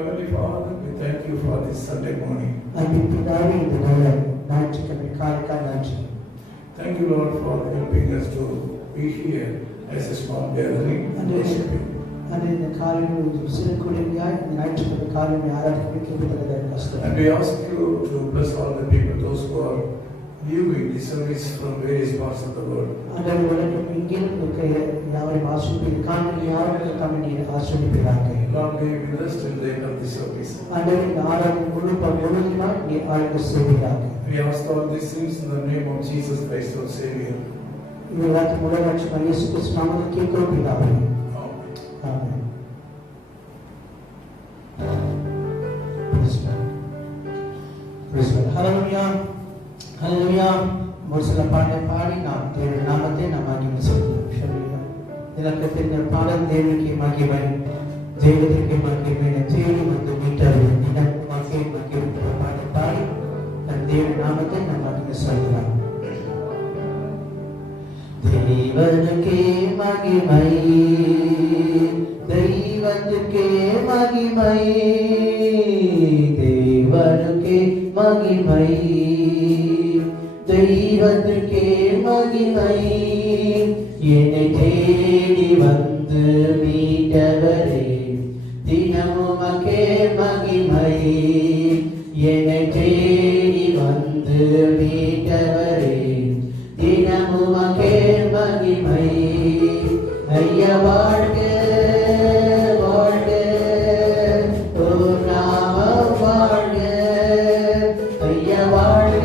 Heavenly Father, we thank you for this Sunday morning. Thank you, Lord, for helping us to be here as a small gathering and worship you. And we ask you to bless all the people, those who are viewing this service from various parts of the world. Lord, may you be blessed till the end of this service. We ask all these things in the name of Jesus Christ, our Savior. Amen. Hallelujah. Hallelujah. Musala पाड़ी नाम तेरे नामते नमानी मसीह शरीर इलाके तेरे पालन देवी की मागी बन देवते के मागी बन तेरी मंदु मीटर इना मागी पाड़ी तेरे नामते नमानी मसीह देवन के मागी मई देवन के मागी मई देवन के मागी मई தெய்வத்துக்கே மகிமை என்னை தேடி வந்து மீட்டவரே தினமுமக்கே மகிமை என்னை தேடி வந்து மீட்டவரே தினமுமக்கே மகிமை ஐயா வாழ்க வாழ்க ஓ நாமம் வாழ்க ஐயா வாழ்க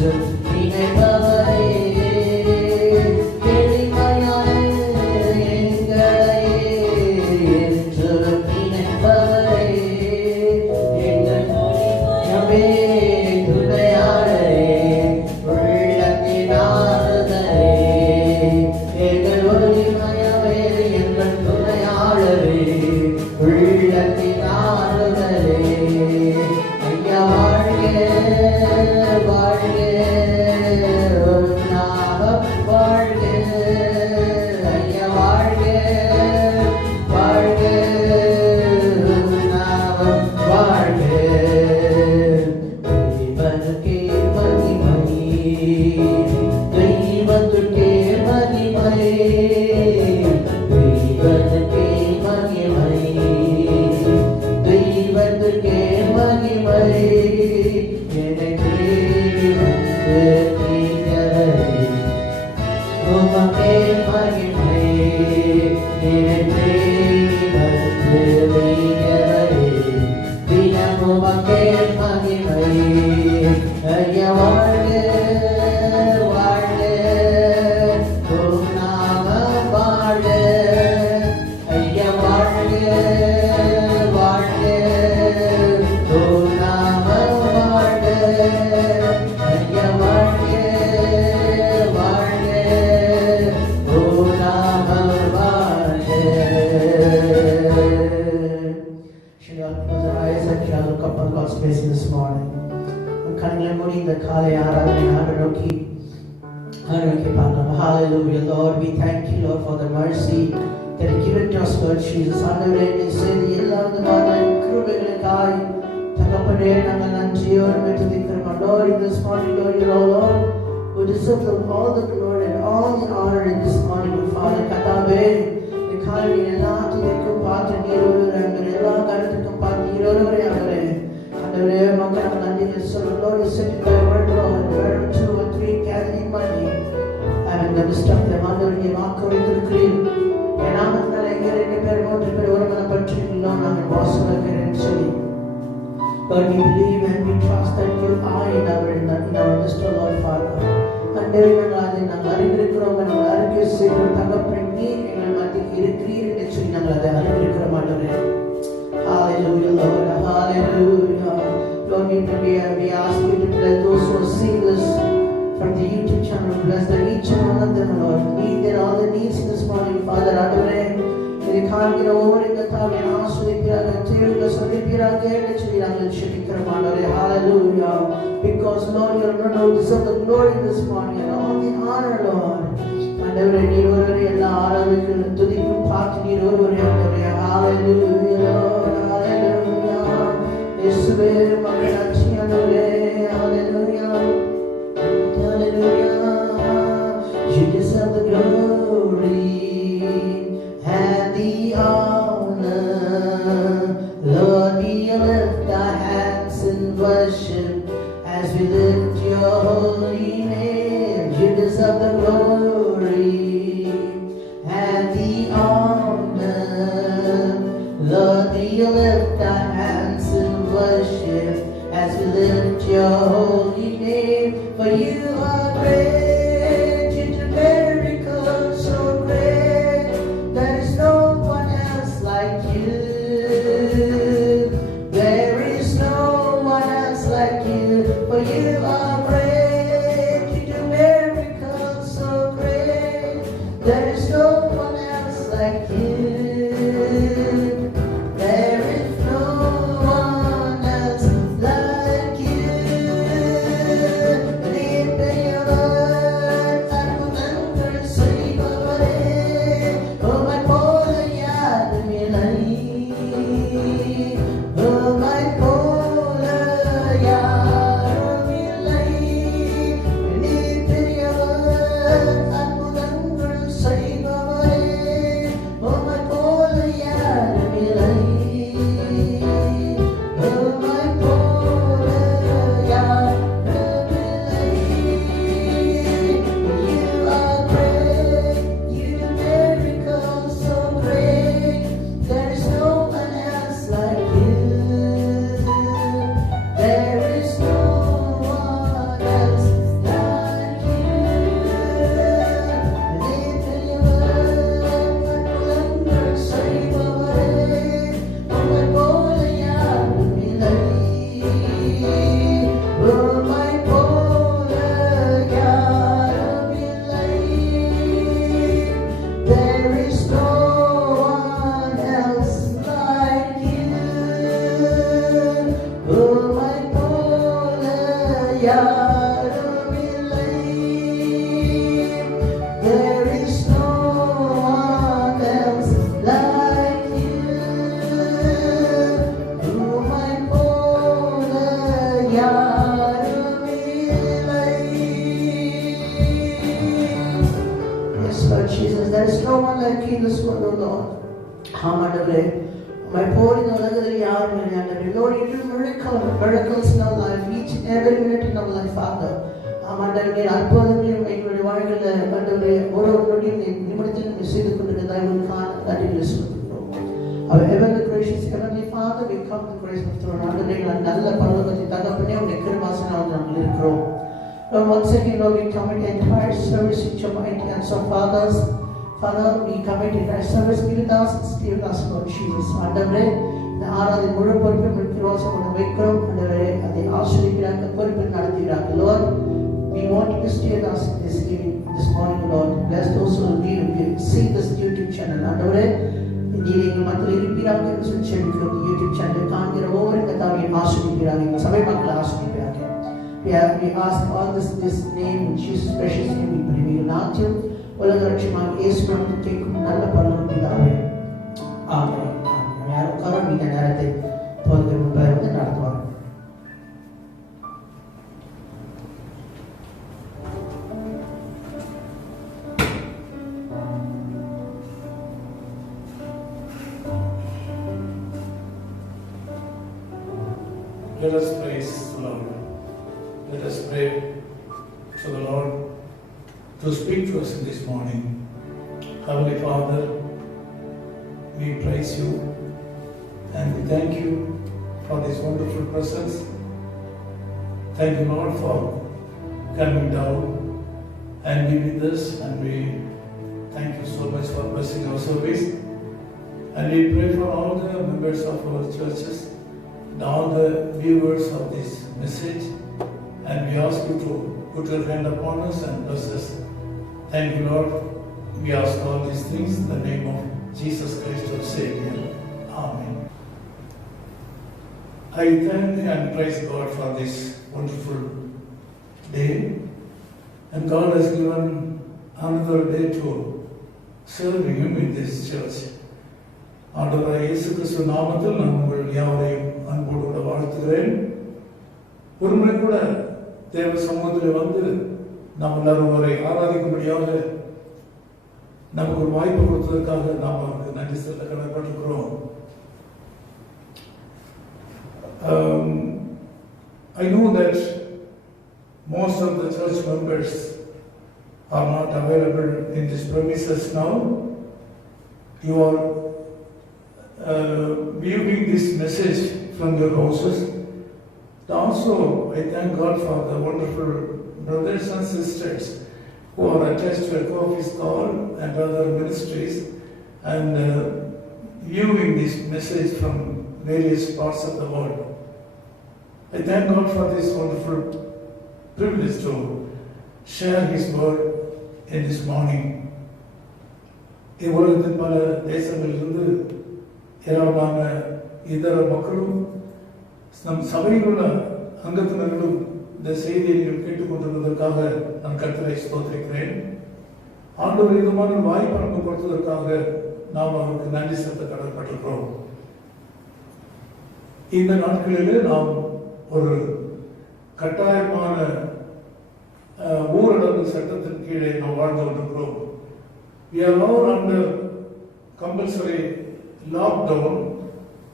என்று நினைப்பவரே எளிமையான எங்களை என்று நினைப்பவரே எங்கள் துணையாவே துணையாளரே உள்ளத்தின் ஆறுதலே எங்கள் ஒளிமயமே எங்கள் துணையாளரே உள்ளத்தின் ஆறுதலே ஐயா வாழ்க வாழ்க நாமம் வாழ்க ஐயா வாழ்க வாழ்க நாமம் வாழ்க தெய்வத்துக்கே மகிமை தெய்வத்துக்கே மகிமை தெய்வத்துக்கே மகிமை தெய்வத்துக்கே மகிமை என்னை தேடி வந்து நீங்கவரே உமக்கே மகிமை என்னை தேடி வந்து நீங்கவரே தினம் உமக்கே மகிமை ஐயா வாழ்க வாழ்க உம் நாமம் வாழ்க ஐயா வாழ்க வாழ்க உம் நாமம் வாழ்க ஐயா வாழ்க வாழ்க உம் நாமம் வாழ்க. Should we all close our eyes and shall look up on God's face this morning? கண்களை மூடி இந்த காலை ஆராதனை நோக்கி பார்க்கலாம். Hallelujah, Lord, we thank you, Lord, for the mercy that you given to us, Lord Jesus. ஆண்டவரே, நீ செய்த எல்லா விதமான கிருபைகளுக்காய் தகப்பனே நாங்கள் நன்றியோடு துதிக்கிறோம். Lord, in this morning, Lord, you know, Lord, who deserve all the glory and all the honor in this morning, Father. கர்த்தாவே, இந்த காலையில் எல்லா துதிக்கும் பார்த்து நீர் ஒருவரே, எல்லா கருத்துக்கும் பார்த்து நீர் ஒருவரே. ஆண்டவரே, மக்கள் நாங்கள் நன்றி சொல்லுவோம். Lord, you said in thy word, Lord, where 2 or 3 gather in my name, I am in the midst of them. ஆண்டவரே, நீ வாக்கு வைத்திருக்கிறீர். என் நாமத்தினாலே எங்கே 2 பேர் 3 பேர் ஒருமனப்பட்டிருக்கிறீர்களோ நாங்கள் வாசமாகிறேன் சொல்லி. Lord, we believe and we trust that you are in our midst, Lord Father. ஆண்டவரே, நாங்கள் அறிந்திருக்கிறோம், நாங்கள் அறிக்கை செய்கிறோம். தகப்பனே, நீர் எங்கள் மத்தியில் இருக்கிறீர் என்று சொல்லி நாங்கள் அதை அறிந்திருக்கிறோம். ஆண்டவரே, hallelujah, Lord, hallelujah. Lord, we ask you to bless those who are seeing this from the YouTube channel. Bless them, each and one of them, Lord. Meet their all the needs this morning, Father. ஆண்டவரே, இதை காண்கிற ஒவ்வொரு இந்த தாவியை ஆசீர்வதிப்பீராக, தேவைகளை சந்திப்பீராக என்று சொல்லி நாங்கள் ஜெபிக்கிறோம். ஆண்டவரே, hallelujah. Because Lord, you alone deserve the glory this morning and all the honor, Lord. ஆண்டவரே, நீர் ஒருவரே எல்லா ஆராதனைகளும் துதிக்கும் பார்த்து நீர் ஒருவரே. ஆண்டவரே, hallelujah, Lord, hallelujah. இயேசுவே, உமக்கு நன்றி ஆண்டவரே, hallelujah, hallelujah. You deserve the glory and the honor. Lord, we lift our hands in worship as we lift your holy name. You deserve the glory and the honor. Lord, we lift our hands in worship as we lift your holy name. For you are great, you do miracles so great. There is no one else like you. There is no one else like you. For you are great, you do miracles so great. There is no one else like you. There is no one else like you. Lift no one like you in this world, O Lord. ஆமாண்டவரே, உம்மை போல் இந்த உலகத்தில் யாரும் இல்லை ஆண்டவரே. Lord, you do miracles in our life, each and every minute in our life, Father. ஆமாண்டவரே, அற்புதங்களையும் எங்களுடைய வாழ்க்கையில் ஆண்டவரே ஒரு நொடியும் நிமிடத்தில் செய்து கொண்டிருக்கிறதா உங்களுக்கான நன்றிகளை சொல்லுகிறோம். Our ever gracious Heavenly Father, we come to grace of throne. ஆண்டவரே, நல்ல பரலோகத்தின் தகப்பனே, உம்முடைய கிருபாசனத்தில் நாங்கள் இருக்கிறோம். Lord, once again, Lord, we commit the entire service into your mighty hands. So, Father, we commit the entire service. Be with us and stay with us, Lord Jesus. ஆண்டவரே, இந்த ஆராதனை முழு பொறுப்பை முழுக்கிறோம் வைக்கிறோம். ஆண்டவரே, அதை ஆசிரியராக பொறுப்பில் நடத்துகிறாங்க. Lord, we want you to stay with us this evening, this morning, Lord. Bless those who will see this YouTube channel. ஆண்டவரே, நீர் எங்கள் மத்தியில் இருப்பீராக என்று சொல்லி செபிக்கிறோம். YouTube channel காண்கிற ஒவ்வொரு கத்தாவையும் ஆசிரியராக எங்கள் சபை மக்களை ஆசிரியராக. We ask all this in this name, in Jesus' precious name, we pray. We will not you. உலக ரட்சகமாக இயேசு நாமத்தில் கேட்கும் நல்ல பரலோக பிதாவே. ஆமென். யாரும் கரம் இந்த நேரத்தை போதகர் முன்பாக வந்து நடத்துவாங்க. Let us praise the Lord. Let us pray to the Lord to speak to us in this morning. Heavenly Father, we praise you and we thank you for this wonderful presence. Thank you, Lord, for coming down and be with us, and we thank you so much for blessing our service. And we pray for all the members of our churches and all the viewers of this message, and we ask you to put your hand upon us and bless us. Thank you, Lord. We ask all these things in the name of Jesus Christ, our Savior. Amen. I thank and praise God for this wonderful day, and God has given another day to serve Him in this church. ஆண்டவராகிய இயேசு கிறிஸ்து நாமத்தில் நான் உங்கள் யாவரையும் அன்போடு கூட வாழ்த்துகிறேன். ஒருமுறை கூட தேவ சமூகத்தில் வந்து நாம் எல்லாரும் அவரை ஆராதிக்கும்படியாக நமக்கு ஒரு வாய்ப்பு கொடுத்ததற்காக நாம் அவருக்கு நன்றி சொல்ல கடமைப்பட்டிருக்கிறோம். I know that most of the church members are not available in these premises now. You are viewing this message from your houses. Also, I thank God for the wonderful brothers and sisters who are attached to a Coffee's Call and other ministries and viewing this message from various parts of the world. I thank God for this wonderful privilege to share His word in this morning. இவ்வுலகத்தின் பல தேசங்களிலிருந்து ஏராளமான இதர மக்களும் நம் சபையில் உள்ள அங்கத்தினர்களும் இந்த செய்தியை நீங்கள் கேட்டுக்கொண்டிருப்பதற்காக நான் கர்த்தரை ஸ்தோத்திரிக்கிறேன். ஆண்டவர் விதமான வாய்ப்பு நமக்கு கொடுத்ததற்காக நாம் அவருக்கு நன்றி செலுத்த கடமைப்பட்டிருக்கிறோம். இந்த நாட்களிலே நாம் ஒரு கட்டாயமான ஊரடங்கு சட்டத்தின் கீழே நாம் வாழ்ந்து கொண்டிருக்கிறோம். We are all under compulsory lockdown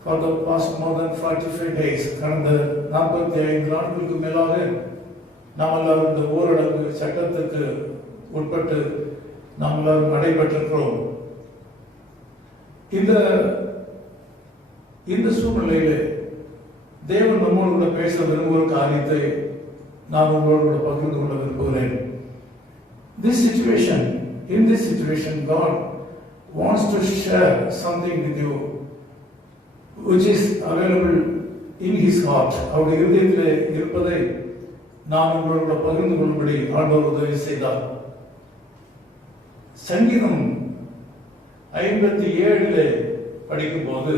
for the past more than 45 days. கடந்த 45 நாட்களுக்கு மேலாக நாம் எல்லாரும் இந்த ஊரடங்கு சட்டத்துக்கு உட்பட்டு நாம் எல்லாரும் நடைபெற்றிருக்கிறோம். இந்த சூழ்நிலையிலே தேவன் நம்மோடு கூட பேச விரும்புகிற காரியத்தை நான் உங்களோடு கூட பகிர்ந்து கொள்ள விரும்புகிறேன். In this situation, God wants to share something with you which is available in His heart. அவருடைய இதயத்திலே இருப்பதை நான் உங்களோட பகிர்ந்து கொள்ளும்படி ஆண்டவர் உதவி செய்தார். சங்கீதம் 57 படிக்கும் போது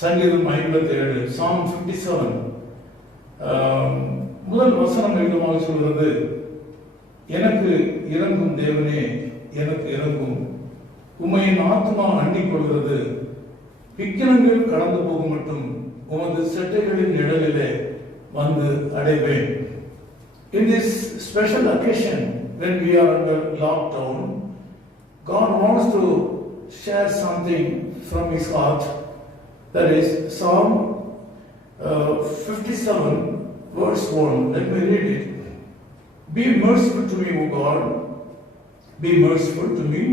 சங்கீதம் 57 Psalm 57 முதல் வசனம் விதமாக சொல்கிறது, எனக்கு இறங்கும் தேவனே எனக்கு இறங்கும், உம்மை என் ஆத்துமா அண்டிக் கொள்கிறது, விக்கிரங்கள் கடந்து போகும் மட்டும் உமது செட்டைகளின் நிழலிலே வந்து அடைவேன். In this special occasion when we are under lockdown, God wants to share something from His heart. That is Psalm 57, verse 1. Let me read it. Be merciful to me, O God. Be merciful to me,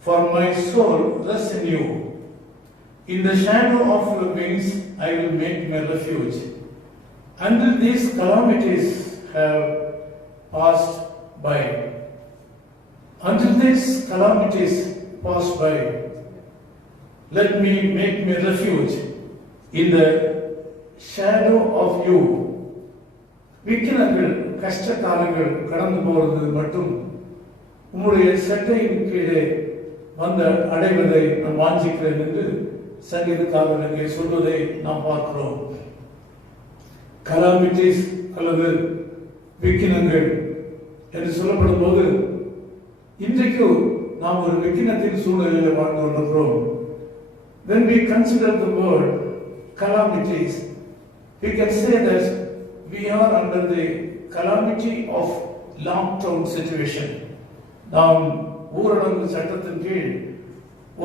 for my soul rests in you. In the shadow of your wings, I will make my refuge. Until these calamities have passed by. Until these calamities pass by, let me make my refuge in the shadow of you. விக்கினங்கள் கஷ்ட காலங்கள் கடந்து போவது மட்டும் உம்முடைய சட்டையின் கீழே வந்து அடைவதை நான் வாஞ்சிக்கிறேன் என்று சங்கீதக்காரர்கள் சொல்வதை நாம் பார்க்கிறோம். கலாமிட்டிஸ் அல்லது விக்கினங்கள் என்று சொல்லப்படும் போது இன்றைக்கு நாம் ஒரு விக்கினத்தின் சூழ்நிலையில் வாழ்ந்து கொண்டிருக்கிறோம். When we consider the word calamities, we can say that we are under the calamity of long-term situation. நாம் ஊரடங்கு சட்டத்தின் கீழ்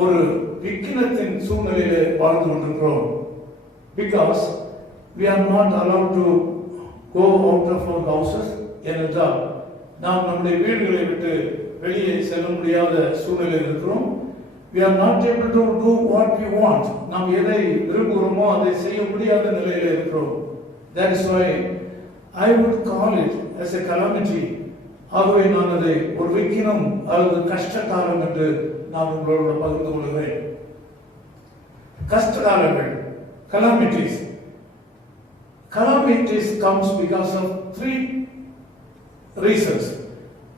ஒரு விக்கினத்தின் சூழ்நிலையிலே வாழ்ந்து கொண்டிருக்கிறோம். Because we are not allowed to go out of our houses. ஏனென்றால் நாம் நம்முடைய வீடுகளை விட்டு வெளியே செல்ல முடியாத சூழ்நிலையில் இருக்கிறோம். We are not able to do what we want. நாம் எதை விரும்புகிறோமோ அதை செய்ய முடியாத நிலையில் இருக்கிறோம். That is why I would call it as a calamity. ஆகவே நான் அதை ஒரு விக்கினம் அல்லது கஷ்ட காலம் என்று நான் உங்களோடு பகிர்ந்து கொள்கிறேன். கஷ்ட காலங்கள், calamities. Calamities comes because of three reasons,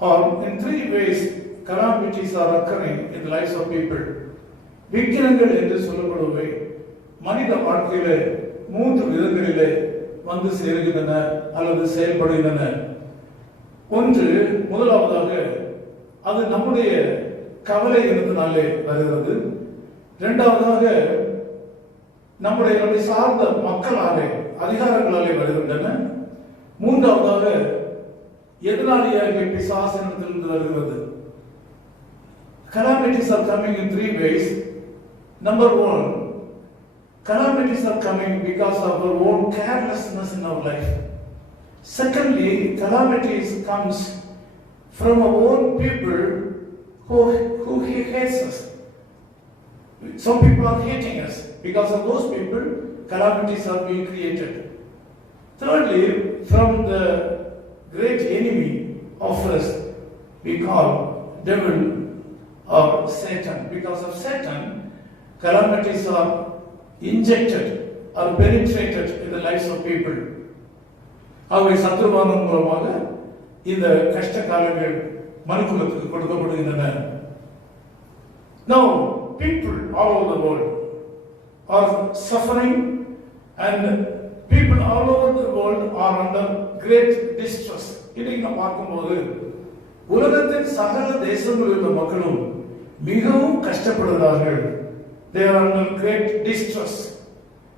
or in three ways calamities are occurring in the lives of people. விக்கினங்கள் என்று சொல்லப்படுவை மனித வாழ்க்கையிலே மூன்று விதங்களிலே வந்து சேர்கின்றன அல்லது செயல்படுகின்றன. ஒன்று, முதலாவதாக அது நம்முடைய கவலை இருந்தனாலே வருகிறது. இரண்டாவதாக நம்முடைய சார்ந்த மக்களாலே அதிகாரங்களாலே வருகின்றன. மூன்றாவதாக எதிராளியாகிய பிசாசினிடத்திலிருந்து வருகிறது. Calamities are coming in three ways. Number one, calamities are coming because of our own carelessness in our life. Secondly, calamities comes from our own people who hates us. Some people are hating us. Because of those people, calamities are being created. Thirdly, from the great enemy of us, we call devil or Satan. Because of Satan, calamities are injected or penetrated in the lives of people. அவை சத்ருவாதம் மூலமாக இந்த கஷ்ட காலங்கள் மனுக்குலத்துக்கு கொடுக்கப்படுகின்றன. Now, people all over the world are suffering, and people all over the world are under great distress. இன்னைக்கு நாம் பார்க்கும்போது உலகத்தின் சகல தேசங்களில் உள்ள மக்களும் மிகவும் கஷ்டப்படுகிறார்கள். They are under great distress.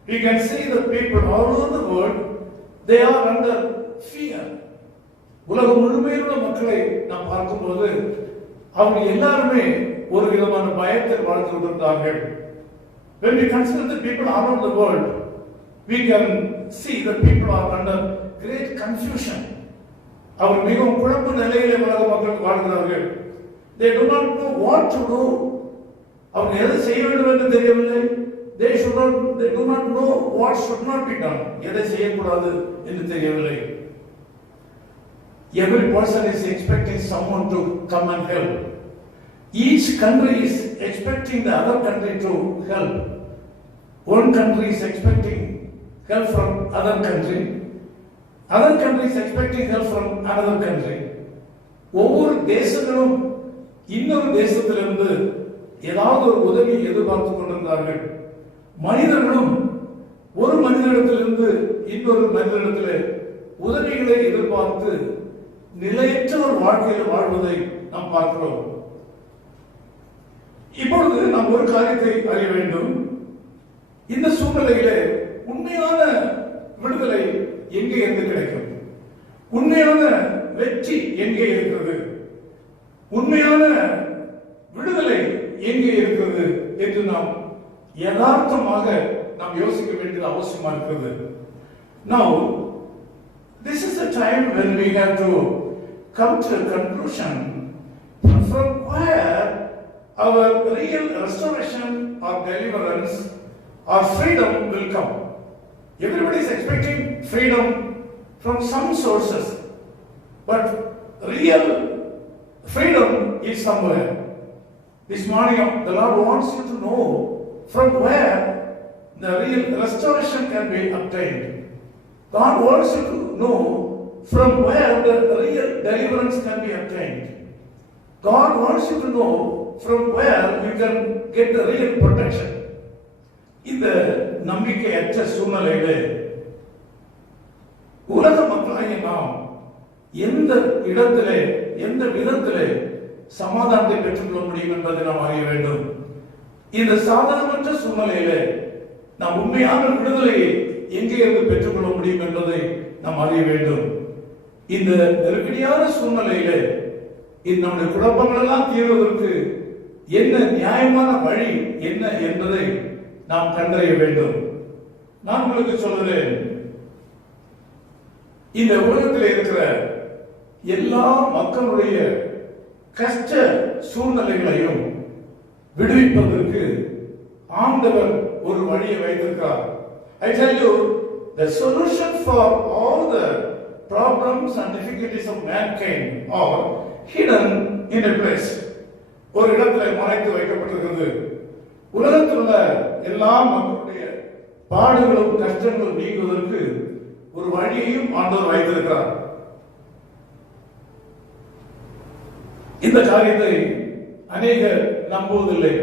We can see the people all over the world, they are under fear. உலகம் முழுமையில் உள்ள மக்களை நாம் பார்க்கும்போது அவங்க எல்லாருமே ஒரு விதமான பயத்தில் வாழ்ந்து கொண்டிருந்தார்கள். When we consider the people all over the world, we can see that people are under great confusion. அவர் மிகவும் குழப்ப நிலையிலே உலக மக்கள் வாழ்கிறார்கள். They do not know what to do. அவங்க எதை செய்ய வேண்டும் என்று தெரியவில்லை. They do not know what should not be done. எதை செய்யக்கூடாது என்று தெரியவில்லை. Every person is expecting someone to come and help. Each country is expecting the other country to help. One country is expecting help from other country. Other country is expecting help from another country. ஒவ்வொரு தேசங்களும் இன்னொரு தேசத்திலிருந்து ஏதாவது ஒரு உதவி எதிர்பார்த்து கொண்டிருந்தார்கள். மனிதர்களும் ஒரு மனிதனிடத்திலிருந்து இன்னொரு மனிதனிடத்தில் உதவிகளை எதிர்பார்த்து நிலையற்ற ஒரு வாழ்க்கையில் வாழ்வதை நாம் பார்க்கிறோம். இப்பொழுது நாம் ஒரு காரியத்தை அறிய வேண்டும். இந்த சூழ்நிலையிலே உண்மையான விடுதலை எங்கே இருந்து கிடைக்கும்? உண்மையான வெற்றி எங்கே இருக்கிறது? உண்மையான விடுதலை எங்கே இருக்கிறது என்று நாம் யதார்த்தமாக நாம் யோசிக்க வேண்டியது அவசியமா இருக்கிறது. Now, this is a time when we have to come to a conclusion from where our real restoration or deliverance or freedom will come. Everybody is expecting freedom from some sources, but real freedom is somewhere. This morning the Lord wants you to know from where the real restoration can be obtained. God wants you to know from where the real deliverance can be obtained. God wants you to know from where you can get the real protection. இந்த நம்பிக்கையற்ற சூழ்நிலையிலே உலக மக்களாகிய நாம் எந்த இடத்திலே எந்த விதத்திலே சமாதானத்தை பெற்றுக்கொள்ள முடியும் என்பதை நாம் அறிய வேண்டும். இந்த சாதகமற்ற சூழ்நிலையிலே நாம் உண்மையான விடுதலையை எங்கே இருந்து பெற்றுக்கொள்ள முடியும் என்பதை நாம் அறிய வேண்டும். இந்த நெருக்கடியான சூழ்நிலையிலே நம்முடைய குழப்பங்கள் எல்லாம் தீர்வதற்கு என்ன நியாயமான வழி என்ன என்பதை நாம் கண்டறிய வேண்டும். நான் உங்களுக்கு சொல்கிறேன், இந்த உலகத்தில் இருக்கிற எல்லா மக்களுடைய கஷ்ட சூழ்நிலைகளையும் விடுவிப்பதற்கு ஆண்டவர் ஒரு வழியை வைத்திருக்கிறார். I tell you, the solution for all the problems and difficulties of mankind are hidden in a place. ஒரு இடத்துல மறைத்து வைக்கப்பட்டிருக்கிறது. உலகத்தில் உள்ள எல்லா மக்களுடைய பாடுகளும் கஷ்டங்களும் நீங்குவதற்கு ஒரு வழியையும் ஆண்டவர் வைத்திருக்கிறார். இந்த காரியத்தை அநேகர் நம்புவதில்லை.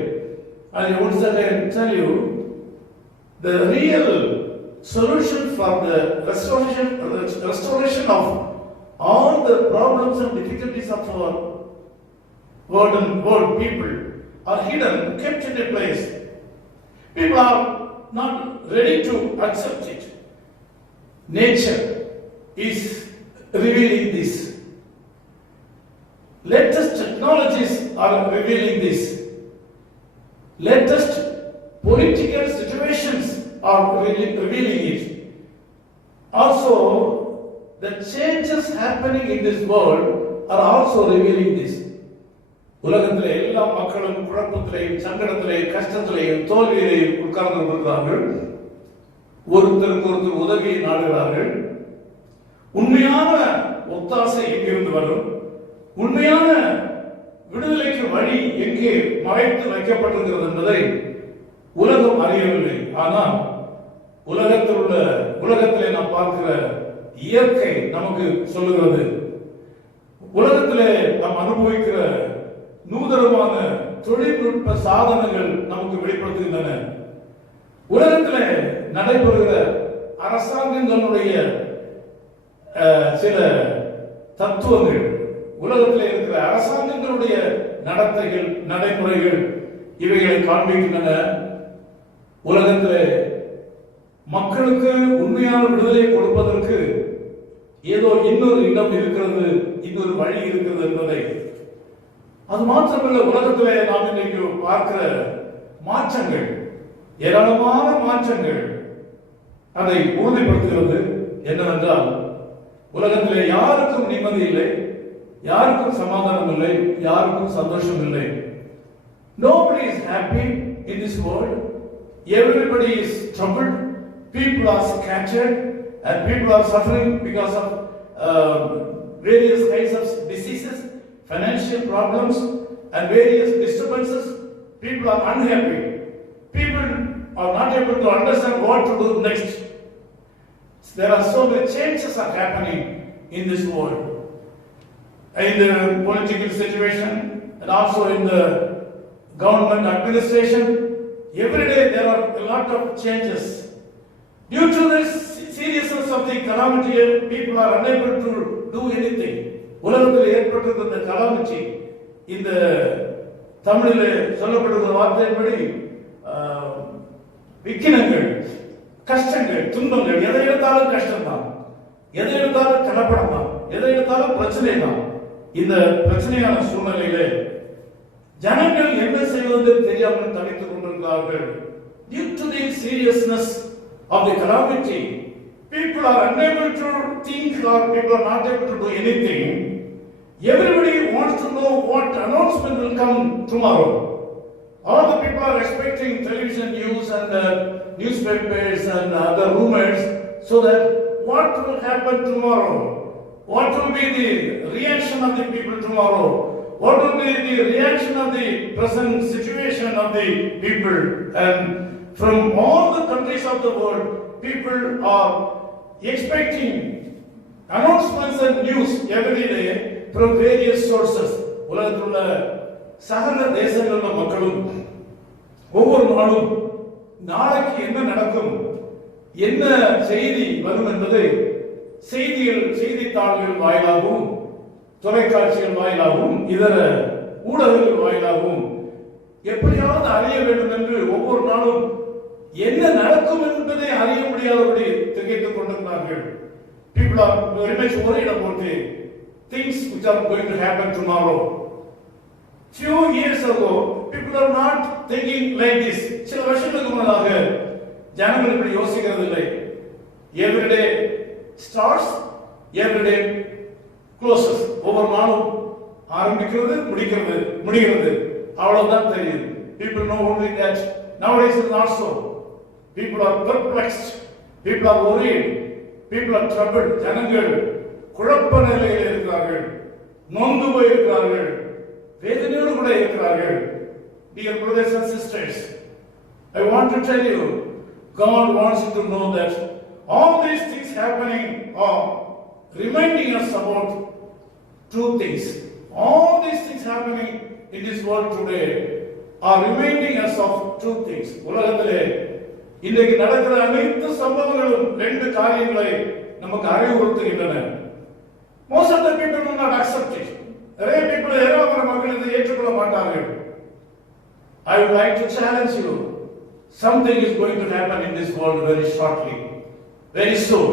I once again tell you, the real solution for the restoration of all the problems and difficulties of our world people are hidden, kept in a place. People are not ready to accept it. Nature is revealing this. Latest technologies are revealing this. Latest political situations are revealing it. Also, the changes happening in this world are also revealing this. உலகத்திலே எல்லா மக்களும் குழப்பத்திலேயும் சங்கடத்திலேயும் கஷ்டத்திலேயும் தோல்வியிலேயும் உட்கார்ந்து கொண்டிருக்கிறார்கள். ஒருத்தருக்கு ஒருத்தர் உதவியை நாடுகிறார்கள். உண்மையான ஒத்தாசை எங்கிருந்து வரும்? உண்மையான விடுதலைக்கு வழி எங்கே மறைத்து வைக்கப்பட்டிருக்கிறது என்பதை உலகம் அறியவில்லை. ஆனால் உலகத்திலே நாம் பார்க்கிற இயற்கை நமக்கு சொல்லுகிறது. உலகத்திலே நாம் அனுபவிக்கிற நூதனமான தொழில்நுட்ப சாதனங்கள் நமக்கு வெளிப்படுத்துகின்றன. உலகத்திலே நடைபெறுகிற அரசாங்கங்களுடைய சில தத்துவங்கள், உலகத்தில் இருக்கிற அரசாங்கங்களுடைய நடத்தைகள் நடைமுறைகள் இவைகளை காண்பிக்கின்றன. உலகத்திலே மக்களுக்கு உண்மையான விடுதலை கொடுப்பதற்கு ஏதோ இன்னொரு இடம் இருக்கிறது, இன்னொரு வழி இருக்கிறது என்பதை. அது மாத்திரமல்ல, உலகத்திலே நாம் இன்றைக்கு பார்க்கிற மாற்றங்கள், ஏராளமான மாற்றங்கள் அதை உறுதிப்படுத்துகிறது. என்னவென்றால், உலகத்திலே யாருக்கும் நிம்மதி இல்லை, யாருக்கும் சமாதானம் இல்லை, யாருக்கும் சந்தோஷம் இல்லை. Nobody is happy in this world. Everybody is troubled. People are scattered and people are suffering because of various kinds of diseases, financial problems and various disturbances. People are unhappy. People are not able to understand what to do next. There are so many changes are happening in this world, in the political situation and also in the government administration. Every day there are a lot of changes. Due to this seriousness of the calamity, people are unable to do anything. உலகத்தில் ஏற்பட்டிருந்த இந்த calamity, இந்த தமிழிலே சொல்லப்படுகிற வார்த்தையின்படி விக்கினங்கள், கஷ்டங்கள், துன்பங்கள், எதை எடுத்தாலும் கஷ்டம் தான், எதை எடுத்தாலும் கலப்படம் தான், எதை எடுத்தாலும் பிரச்சனை தான். இந்த பிரச்சனையான சூழ்நிலையிலே ஜனங்கள் என்ன செய்வது தெரியாமல் தவித்துக் கொண்டிருக்கிறார்கள். Due to the seriousness of the calamity, people are unable to think, or people are not able to do anything. Everybody wants to know what announcement will come tomorrow. All the people are expecting television news and newspapers and other rumors, so that what will happen tomorrow? What will be the reaction of the people tomorrow? What will be the reaction of the present situation of the people? And from all the countries of the world, people are expecting announcements and news every day from various sources. உலகத்தில் உள்ள சகல தேசங்களில் உள்ள மக்களும் ஒவ்வொரு நாளும் நாளைக்கு என்ன நடக்கும், என்ன செய்தி வரும் என்பதை செய்தித்தாள்கள் வாயிலாகவும், தொலைக்காட்சிகள் வாயிலாகவும், இதர ஊடகங்கள் வாயிலாகவும் எப்படியாவது அறிய வேண்டும் என்று ஒவ்வொரு நாளும் என்ன நடக்கும் என்பதை அறிய முடியாதபடி திகைத்துக் கொண்டிருக்கிறார்கள். People are very much worried about the things which are going to happen tomorrow. Few years ago, people are not thinking like this. சில வருஷங்களுக்கு முன்னதாக ஜனங்கள் இப்படி யோசிக்கிறது இல்லை. Every day starts, every day closes. ஒவ்வொரு நாளும் ஆரம்பிக்கிறது, முடிகிறது, அவ்வளவுதான் தெரியும். People know only that. Nowadays it's not so. People are perplexed. People are worried. People are troubled. ஜனங்கள் குழப்ப நிலையில் இருக்கிறார்கள், நொந்து போயிருக்கிறார்கள், வேதனையோடு கூட இருக்கிறார்கள். Dear brothers and sisters, I want to tell you, God wants you to know that all these things happening are reminding us about two things. All these things happening in this world today are reminding us of two things. உலகத்திலே இன்றைக்கு நடக்கிற அனைத்து சம்பவங்களும் ரெண்டு காரியங்களை நமக்கு அறிவுறுத்துகின்றன. Most of the people will not accept it. நிறைய people ஏராளமான மக்கள் இதை ஏற்றுக்கொள்ள மாட்டார்கள். I would like to challenge you. Something is going to happen in this world very shortly, very soon.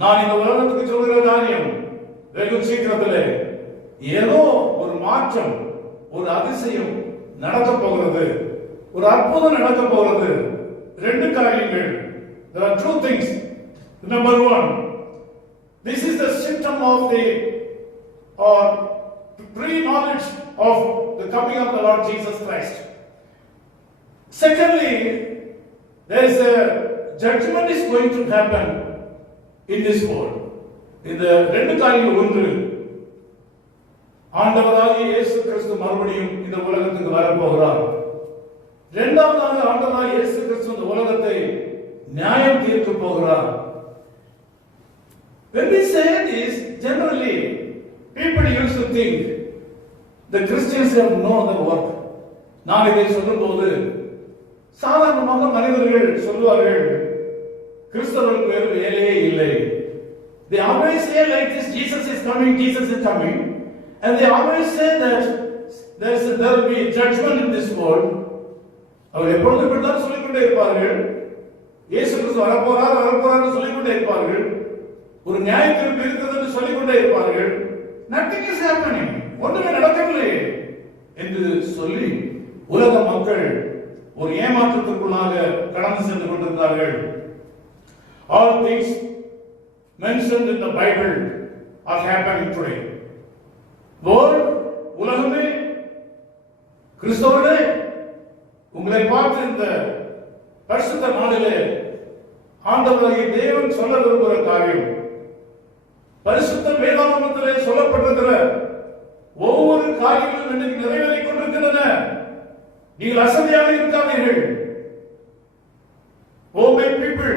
நான் இந்த உலகத்துக்கு சொல்கிற காரியம் வெகு சீக்கிரத்திலே ஏதோ ஒரு மாற்றம், ஒரு அதிசயம் நடக்க போகிறது, ஒரு அற்புதம் நடக்க போகிறது. ரெண்டு காரியங்கள். There are two things. Number one, this is the symptom of the pre-knowledge of the coming of the Lord Jesus Christ. Secondly, there is a judgment is going to happen in this world. இந்த ரெண்டு காரியங்கள் ஒன்று, ஆண்டவராகிய இயேசு கிறிஸ்து மறுபடியும் இந்த உலகத்துக்கு வரப்போகிறார். இரண்டாவதாக ஆண்டவராகிய இயேசு கிறிஸ்து இந்த உலகத்தை நியாயம் தீர்க்க போகிறார். When we say this, generally people used to think the Christians have no other work. நான் இதை சொல்லும்போது சாதாரணமாக மனிதர்கள் சொல்வார்கள், கிறிஸ்தவர்களுக்கு வேறு வேலையே இல்லை. They always say like this, Jesus is coming, Jesus is coming, and they always say that there will be judgment in this world. அவர் எப்பொழுதும் இப்படித்தான் சொல்லிக்கொண்டே இருப்பார்கள். இயேசு கிறிஸ்து வரப்போறார் சொல்லிக்கொண்டே இருப்பார்கள். ஒரு நியாய தீர்ப்பு இருக்கிறது என்று சொல்லிக்கொண்டே இருப்பார்கள். Nothing is happening. ஒன்றுமே நடக்கவில்லை என்று சொல்லி உலக மக்கள் ஒரு ஏமாற்றத்திற்குள்ளாக கடந்து சென்று கொண்டிருந்தார்கள். All things mentioned in the Bible are happening today. World, உலகமே, கிறிஸ்தவர்களே, உங்களை பார்த்து இந்த பரிசுத்த நாளிலே ஆண்டவராகிய தேவன் சொல்ல விரும்புகிற காரியம், பரிசுத்த வேதாகமத்திலே சொல்லப்பட்டிருக்கிற ஒவ்வொரு காரியங்களும் இன்னைக்கு நிறைவேறிக் கொண்டிருக்கின்றன. நீங்கள் அசதியாக இருக்காதீர்கள். Oh my people,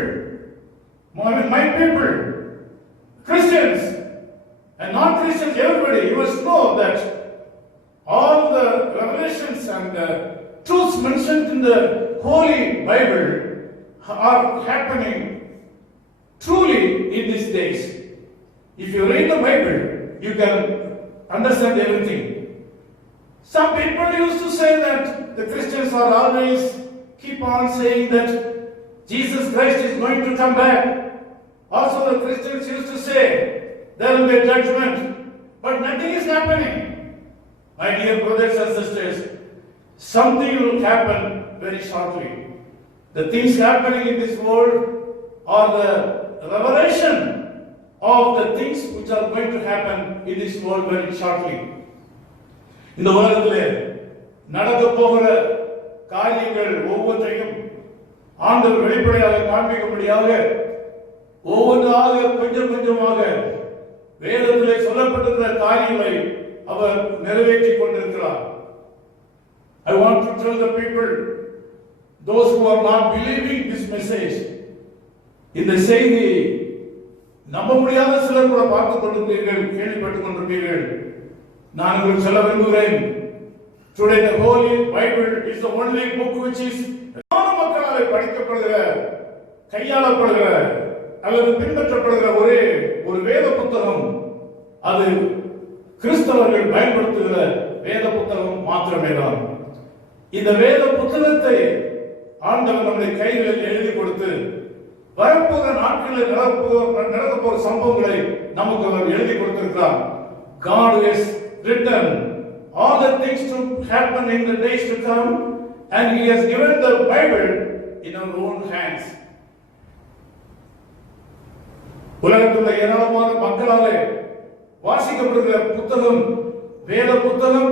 my people, Christians and non-Christians, everybody, you must know that all the revelations and truths mentioned in the Holy Bible are happening truly in these days. If you read the Bible, you can understand everything. Some people used to say that the Christians are always keep on saying that Jesus Christ is going to come back. Also the Christians used to say there will be a judgment, but nothing is happening. My dear brothers and sisters, something will happen very shortly. The things happening in this world are the revelation of the things which are going to happen in this world very shortly. இந்த உலகத்திலே நடக்க போகிற காரியங்கள் ஒவ்வொன்றையும் ஆண்டவர் வெளிப்படையாக காண்பிக்கும்படியாக ஒவ்வொன்றாக கொஞ்சம் கொஞ்சமாக வேதத்திலே சொல்லப்பட்டிருக்கிற காரியங்களை அவர் நிறைவேற்றிக் கொண்டிருக்கிறார். I want to tell the people, those who are not believing this message, இந்த செய்தி நம்ப முடியாத சிலர் கூட பார்த்துக் கொண்டிருப்பீர்கள், கேள்விப்பட்டுக் கொண்டிருப்பீர்கள். நான் உங்களுக்கு சொல்ல விரும்புகிறேன், today the Holy Bible is the only book which is மக்களால் படிக்கப்படுகிற, கையாளப்படுகிற அல்லது பின்பற்றப்படுகிற ஒரே ஒரு வேத புத்தகம். அது கிறிஸ்தவர்கள் பயன்படுத்துகிற வேத புத்தகம் மாத்திரமே தான். இந்த வேத புத்தகத்தை ஆண்டவர் நம்முடைய கைகளில் எழுதி கொடுத்து வரப்போகிற நாட்களில் நடக்க போகிற சம்பவங்களை நமக்கு அவர் எழுதி கொடுத்திருக்கிறார். God has written all the things to happen in the days to come, and He has given the Bible in our own hands. உலகத்தில் ஏராளமான மக்களாலே வாசிக்கப்படுகிற புத்தகம் வேத புத்தகம்.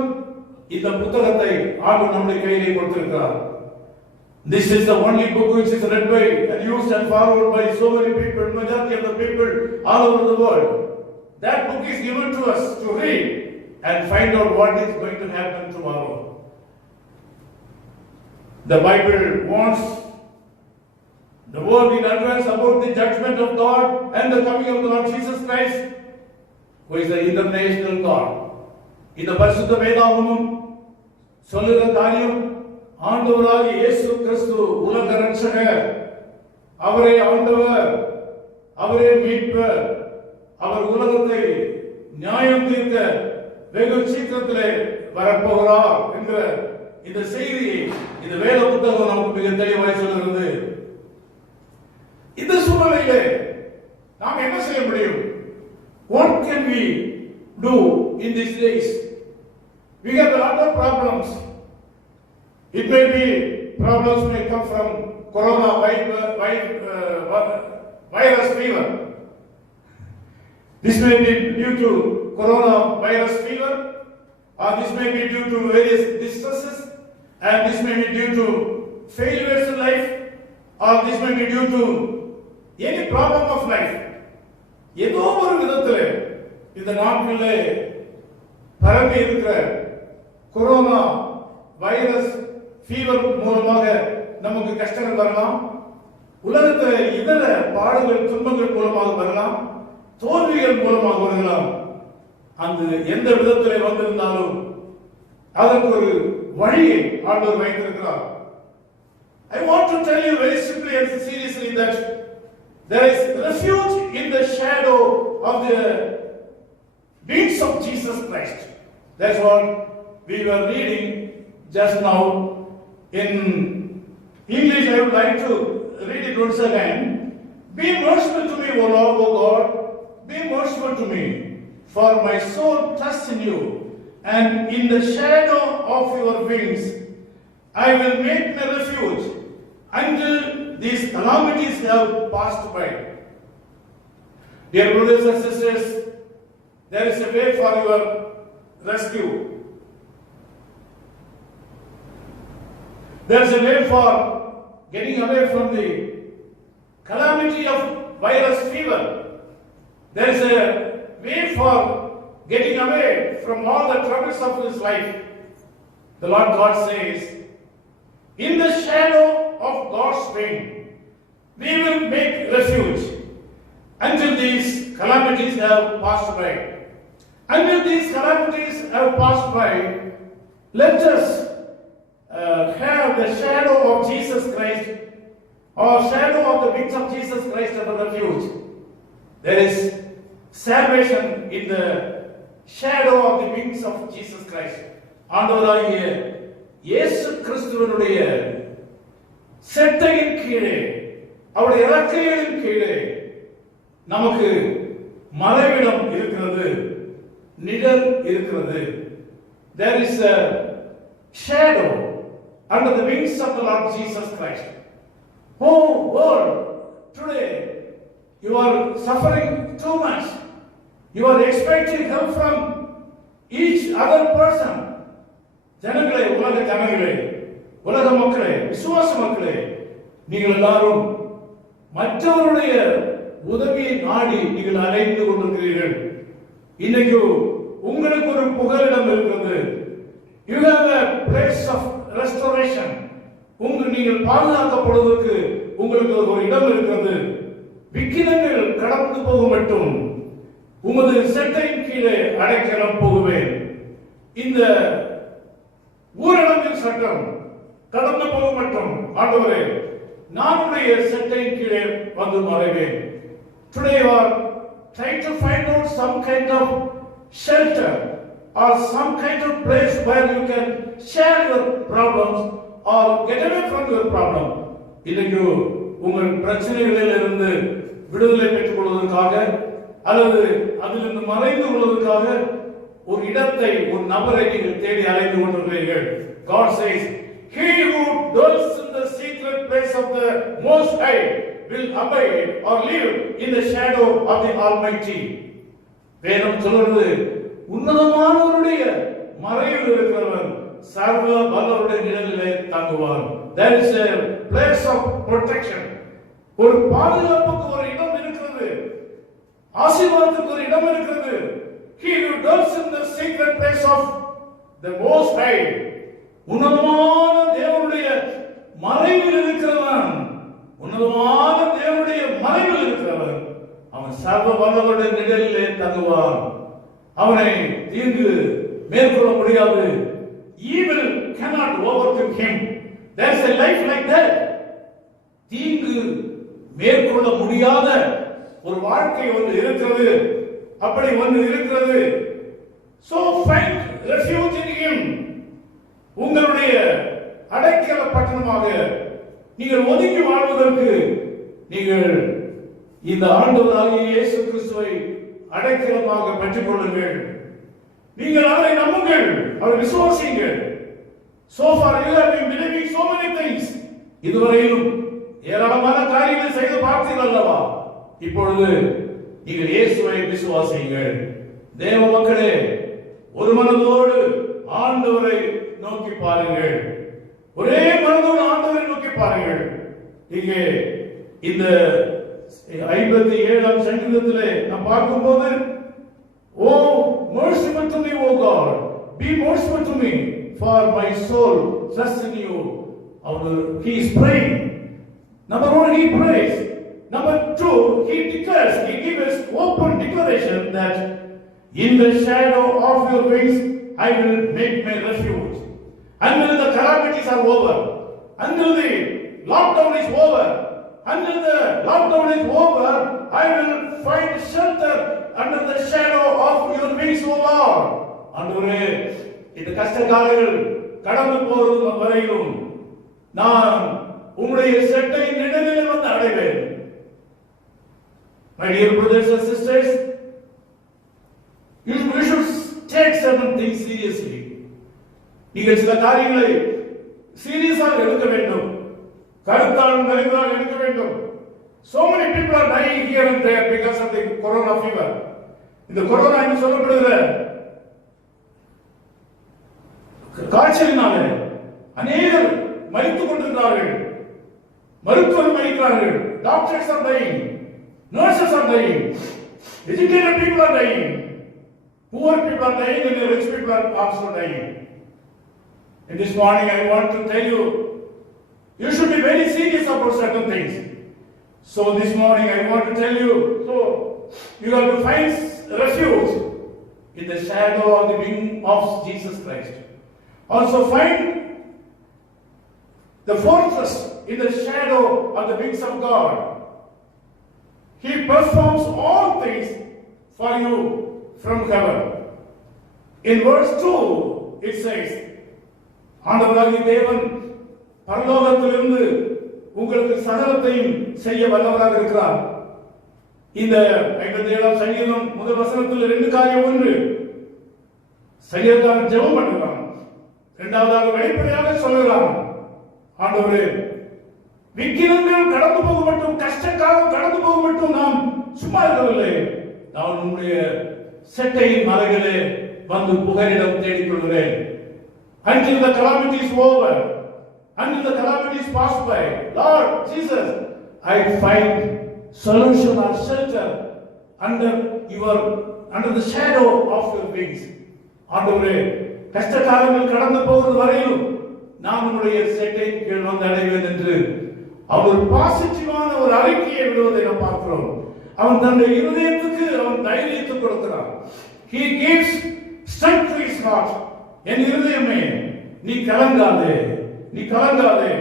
இந்த புத்தகத்தை ஆண்டவர் நம்முடைய கையிலே கொடுத்திருக்கிறார். This is the only book which is read by and used and followed by so many people, majority of the people all over the world. That book is given to us to read and find out what is going to happen tomorrow. The Bible wants the world in advance about the judgment of God and the coming of the Lord Jesus Christ, who is the international God. இந்த பரிசுத்த வேதாகமம் சொல்லுகிற காரியம், ஆண்டவராகிய இயேசு கிறிஸ்து உலக இரட்சகர், அவரே ஆண்டவர், அவரே மீட்பர், அவர் உலகத்தை நியாயம் தீர்க்க வெகு சீக்கிரத்திலே வரப்போகிறார் என்ற இந்த செய்தியை இந்த வேத புத்தகம் நமக்கு மிக தெளிவாய் சொல்கிறது. இந்த சூழ்நிலையிலே நாம் என்ன செய்ய முடியும்? What can we do in these days? We have a lot of problems. It may be problems may come from corona virus fever. This may be due to coronavirus fever, or this may be due to various distresses, and this may be due to failures in life, or this may be due to any problem of life. ஏதோ ஒரு விதத்திலே இந்த நாட்டிலே பரவி இருக்கிற corona virus fever மூலமாக நமக்கு கஷ்டங்கள் வரலாம். உலகத்தில் இதர பாடுகள் துன்பங்கள் மூலமாக வரலாம், தோல்விகள் மூலமாக வரலாம். அந்த எந்த விதத்திலே வந்திருந்தாலும் அதற்கு ஒரு வழியை ஆண்டவர் வைத்திருக்கிறார். I want to tell you very simply and seriously that there is refuge in the shadow of the wings of Jesus Christ. That's what we were reading just now. In English, I would like to read it once again. Be merciful to me, O Lord, O God. Be merciful to me, for my soul trusts in you, and in the shadow of your wings I will make my refuge until these calamities have passed by. Dear brothers and sisters, there is a way for your rescue. There is a way for getting away from the calamity of virus fever. There is a way for getting away from all the troubles of this life. The Lord God says, in the shadow of God's wing, we will make refuge until these calamities have passed by. Until these calamities have passed by, let us have the shadow of Jesus Christ, or shadow of the wings of Jesus Christ as a refuge. There is salvation in the shadow of the wings of Jesus Christ. ஆண்டவராகிய இயேசு கிறிஸ்துவினுடைய செட்டையின் கீழே, அவருடைய இறக்கைகளின் கீழே நமக்கு மறைவிடம் இருக்கிறது, நிழல் இருக்கிறது. There is a shadow under the wings of the Lord Jesus Christ. Oh world, today you are suffering too much. You are expecting help from each other person. ஜனங்களே, உலக ஜனங்களே, உலக மக்களே, விசுவாச மக்களே, நீங்கள் எல்லாரும் மற்றவருடைய உதவியை நாடி நீங்கள் அலைந்து கொண்டிருக்கிறீர்கள். இன்னைக்கு உங்களுக்கு ஒரு புகலிடம் இருக்கிறது. You have a place of restoration. நீங்கள் பாதுகாக்கப்படுவதற்கு உங்களுக்கு ஒரு இடம் இருக்கிறது. விக்கினங்கள் கடந்து போக மட்டும் உமது செட்டையின் கீழே அடைக்கலம் போகுவேன். இந்த ஊரடங்கின் சட்டம் கடந்து போக மட்டும் ஆண்டவரே, நானுடைய செட்டையின் கீழே வந்து மறைவேன். Today you are trying to find out some kind of shelter or some kind of place where you can share your problems or get away from your problem. இன்னைக்கு உங்கள் பிரச்சனைகளில் இருந்து விடுதலை பெற்றுக் கொள்வதற்காக அல்லது அதிலிருந்து மறைந்து கொள்வதற்காக ஒரு இடத்தை, ஒரு நபரை நீங்கள் தேடி அலைந்து கொண்டிருக்கிறீர்கள். God says, he who dwells in the secret place of the Most High will abide or live in the shadow of the Almighty. வேதம் சொல்றது, உன்னதமானவருடைய மறைவில் இருக்கிறவன் சர்வ வல்லவருடைய நிழலிலே தங்குவான். There is a place of protection. ஒரு பாதுகாப்புக்கு ஒரு இடம் இருக்கிறது, ஆசீர்வாதத்துக்கு ஒரு இடம் இருக்கிறது. He who dwells in the secret place of the Most High, உன்னதமான தேவனுடைய மறைவில் இருக்கிறவன், உன்னதமான தேவனுடைய மறைவில் இருக்கிறவன் அவன் சர்வ வல்லவருடைய நிழலிலே தங்குவான். அவனை தீங்கு மேற்கொள்ள முடியாது. Evil cannot overcome him. There is a life like that. தீங்கு மேற்கொள்ள முடியாத ஒரு வாழ்க்கை ஒன்று இருக்கிறது. அப்படி ஒன்று இருக்கிறது. So find refuge in him. உங்களுடைய அடைக்கல பட்டணமாக நீங்கள் ஒதுங்கி வாழ்வதற்கு நீங்கள் இந்த ஆண்டவராகிய இயேசு கிறிஸ்துவை அடைக்கலமாக பெற்றுக் கொள்ளுங்கள். நீங்கள் அவரை நம்புங்கள், அவரை விசுவாசியுங்கள். So far you have been believing so many things. இதுவரையிலும் ஏராளமான காரியங்களை செய்து பார்த்தீர்கள் அல்லவா? இப்பொழுது நீங்கள் இயேசுவை விசுவாசியுங்கள். தேவ மக்களே, ஒரு மனதோடு ஆண்டவரை நோக்கி பாருங்கள். ஒரே மனதோடு ஆண்டவரை நோக்கி பாருங்கள். இங்கே இந்த 57ஆம் சங்கீதத்திலே நாம் பார்க்கும்போது, ஓ merciful to me, O God, be merciful to me, for my soul trusts in you. He is praying. Number one, he prays. Number two, he declares, he gives open declaration that in the shadow of your wings I will make my refuge. Until the calamities are over, until the lockdown is over, I will find shelter under the shadow of your wings, O Lord. ஆண்டவரே, இந்த கஷ்ட காலங்கள் கடந்து போறது வரையிலும் நான் உம்முடைய செட்டையின் நிழலில் வந்து அடைவேன். My dear brothers and sisters, you should take certain things seriously. நீங்கள் சில காரியங்களை சீரியஸாக எடுக்க வேண்டும், கருத்தாலும் நிறைவாக எடுக்க வேண்டும். So many people are dying here and there because of the corona fever. இந்த கொரோனா என்று சொல்லப்படுகிற காய்ச்சலினாலே அநேகர் மரித்துக் கொண்டிருக்கிறார்கள். மருத்துவர் மரிக்கிறார்கள். Doctors are dying, nurses are dying, educated people are dying, poor people are dying, and rich people are also dying. And this morning I want to tell you, you should be very serious about certain things. So this morning I want to tell you, so you have to find refuge in the shadow of the wing of Jesus Christ. Also find the fortress in the shadow of the wings of God. He performs all things for you from heaven. In verse 2 it says, ஆண்டவராகிய தேவன் பரலோகத்திலிருந்து உங்களுக்கு சகலத்தையும் செய்ய வல்லவராக இருக்கிறார். இந்த 57ஆம் சங்கீதம் முதல் வசனத்தில் ரெண்டு காரியம். ஒன்று, சங்கீதக்காரன் ஜெபம் பண்ணுகிறான். இரண்டாவதாக வெளிப்படையாக சொல்கிறான், ஆண்டவரே, விக்கிரங்கள் கடந்து போக மட்டும், கஷ்டக்காலம் கடந்து போக மட்டும் நாம் சும்மா இருக்கவில்லை. நான் உன்னுடைய செட்டையின் மலைகளே வந்து புகலிடம் தேடிக் கொள்கிறேன். Until the calamity is over, until the calamity is passed by, Lord Jesus, I find solution or shelter under the shadow of your wings. ஆண்டவரே, கஷ்ட காலங்கள் கடந்து போகிறது வரையிலும் நான் உன்னுடைய செட்டையின் கீழ் வந்து அடைவேன் என்று அவர் பாசிட்டிவான ஒரு அறிக்கையை விடுவதை நாம் பார்க்கிறோம். அவன் தன்னுடைய இருதயத்துக்கு அவன் தைரியத்தை கொடுக்கிறான். He gives strength to his heart. என் இருதயமே, நீ கலங்காதே, நீ கலங்காதே,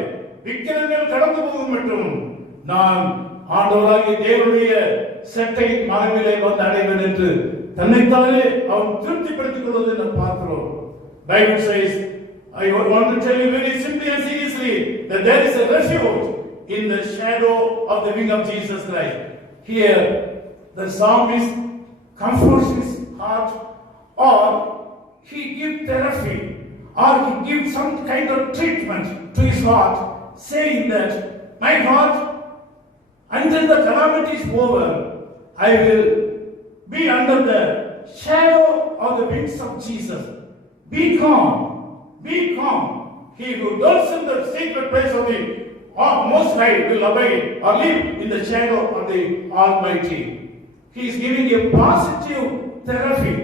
விக்கிரங்கள் கடந்து போகும் மட்டும் நான் ஆண்டவராகிய தேவனுடைய செட்டை மரபிலே வந்து அடைவேன் என்று தன்னைத்தானே அவன் திருப்திப்படுத்திக் கொள்வதை நாம் பார்க்கிறோம். Bible says, I want to tell you very simply and seriously that there is a refuge in the shadow of the wing of Jesus Christ. Here, the psalmist comforts his heart, or he gives therapy, or he gives some kind of treatment to his heart, saying that, my heart, until the calamity is over, I will be under the shadow of the wings of Jesus. Be calm, be calm. He who dwells in the secret place of the Most High will abide or live in the shadow of the Almighty. He is giving a positive therapy,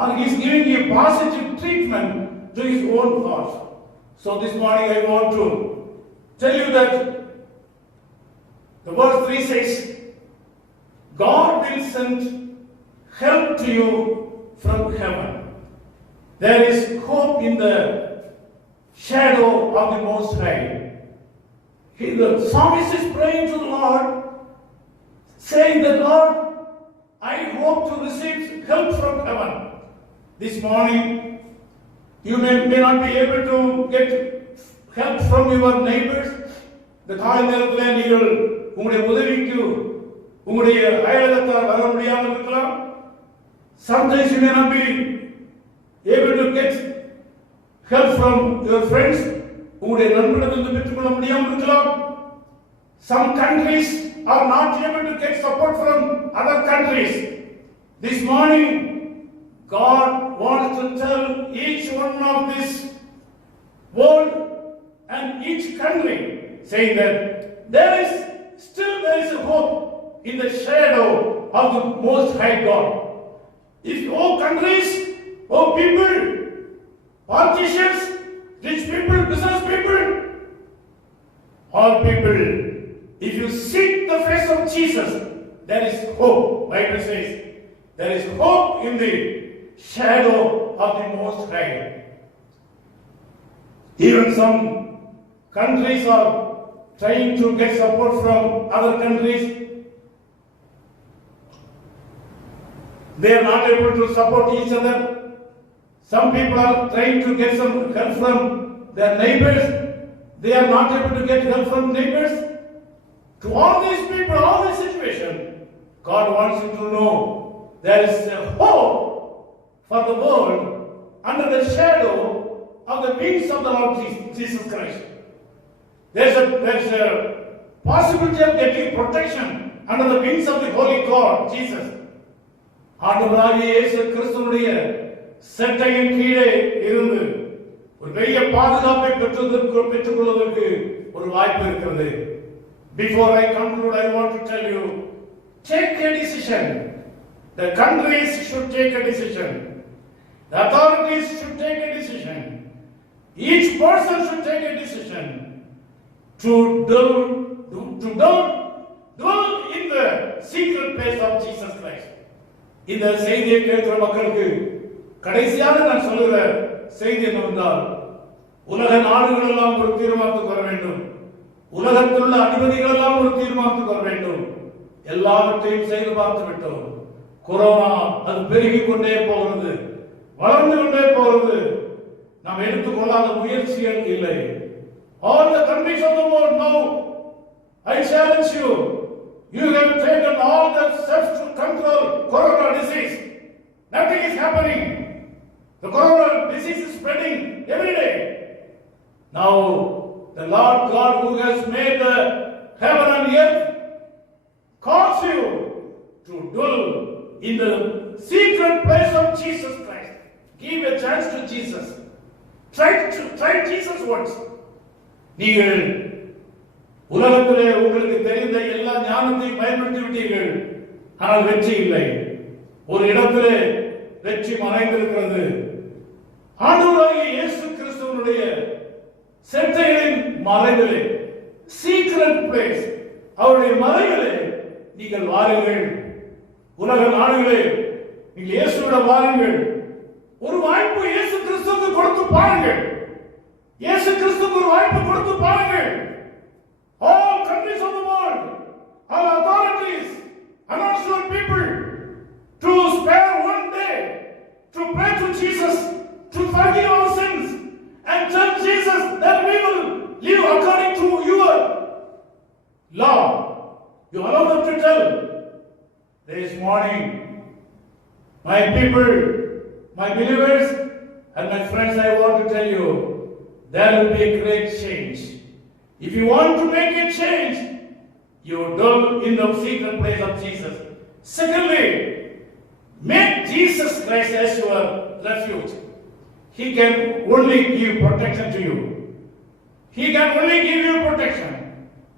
or he is giving a positive treatment to his own thoughts. So this morning I want to tell you that the verse 3 says, God will send help to you from heaven. There is hope in the shadow of the Most High. The psalmist is praying to the Lord, saying that, Lord, I hope to receive help from heaven. This morning, you may not be able to get help from your neighbors. The காலை நேரத்தில் நீங்கள் உங்களுடைய உதவிக்கு உங்களுடைய அயலகத்தார் வர முடியாமல் இருக்கலாம். Sometimes you may not be able to get help from your friends. உங்களுடைய நண்பர்களிடமிருந்து பெற்றுக்கொள்ள முடியாமல் இருக்கலாம். Some countries are not able to get support from other countries. This morning, God wants to tell each one of this world and each country, saying that there is a hope in the shadow of the Most High God. If all countries, all people, politicians, rich people, business people, all people, if you seek the face of Jesus, there is hope. Bible says there is hope in the shadow of the Most High. Even some countries are trying to get support from other countries. They are not able to support each other. Some people are trying to get some help from their neighbors. They are not able to get help from neighbors. To all these people, all this situation, God wants you to know there is a hope for the world under the shadow of the wings of the Lord Jesus Christ. There's a possibility of getting protection under the wings of the Holy God, Jesus. ஆண்டவராகிய இயேசு கிறிஸ்துவினுடைய செட்டையின் கீழே இருந்து ஒரு பெரிய பாதுகாப்பை பெற்றுக்கொள்வதற்கு ஒரு வாய்ப்பு இருக்கிறது. Before I conclude, I want to tell you, take a decision. The countries should take a decision. The authorities should take a decision. Each person should take a decision to dwell in the secret place of Jesus Christ. இந்த செய்தியை கேட்கிற மக்களுக்கு கடைசியாக நான் சொல்லுகிற செய்தி என்னவென்றால், உலக நாடுகள் எல்லாம் ஒரு தீர்மானத்துக்கு வர வேண்டும். உலகத்தில் உள்ள அதிபதிகள் எல்லாம் ஒரு தீர்மானத்துக்கு வர வேண்டும். எல்லாவற்றையும் செய்து பார்த்து விட்டோம். கொரோனா அது பெருகிக் கொண்டே போகிறது, வளர்ந்து கொண்டே போகிறது. நாம் எடுத்துக்கொள்ளாத முயற்சிகள் இல்லை. All the countries of the world now, I challenge you, you have taken all the steps to control corona disease. Nothing is happening. The corona disease is spreading every day. Now The Lord God who has made the heaven and earth calls you to dwell in the secret place of Jesus Christ. Give a chance to Jesus. Try Jesus once. நீங்கள் உலகத்திலே உங்களுக்கு தெரிந்த எல்லா ஞானத்தையும் பயன்படுத்தி விட்டீர்கள், ஆனால் வெற்றி இல்லை. ஒரு இடத்திலே வெற்றி மறைந்திருக்கிறது. ஆண்டவராகிய இயேசு கிறிஸ்துவினுடைய செட்டைகளின் மறைவிலே, சீக்ரெட் பிளேஸ், அவருடைய மறைவிலே நீங்கள் வாருங்கள். உலக நாடுகளே, நீங்கள் இயேசுவிடம் வாருங்கள். ஒரு வாய்ப்பு இயேசு கிறிஸ்துவுக்கு கொடுத்து பாருங்கள். இயேசு கிறிஸ்துவுக்கு ஒரு வாய்ப்பு கொடுத்து பாருங்கள். All countries of the world, all authorities, announce your people to spare one day to pray to Jesus, to forgive our sins, and tell Jesus that we will live according to your law. You allow them to tell. This morning, my people, my believers, and my friends, I want to tell you, there will be a great change. If you want to make a change, you dwell in the secret place of Jesus. Secondly, make Jesus Christ as your refuge. He can only give protection to you. He can only give you protection.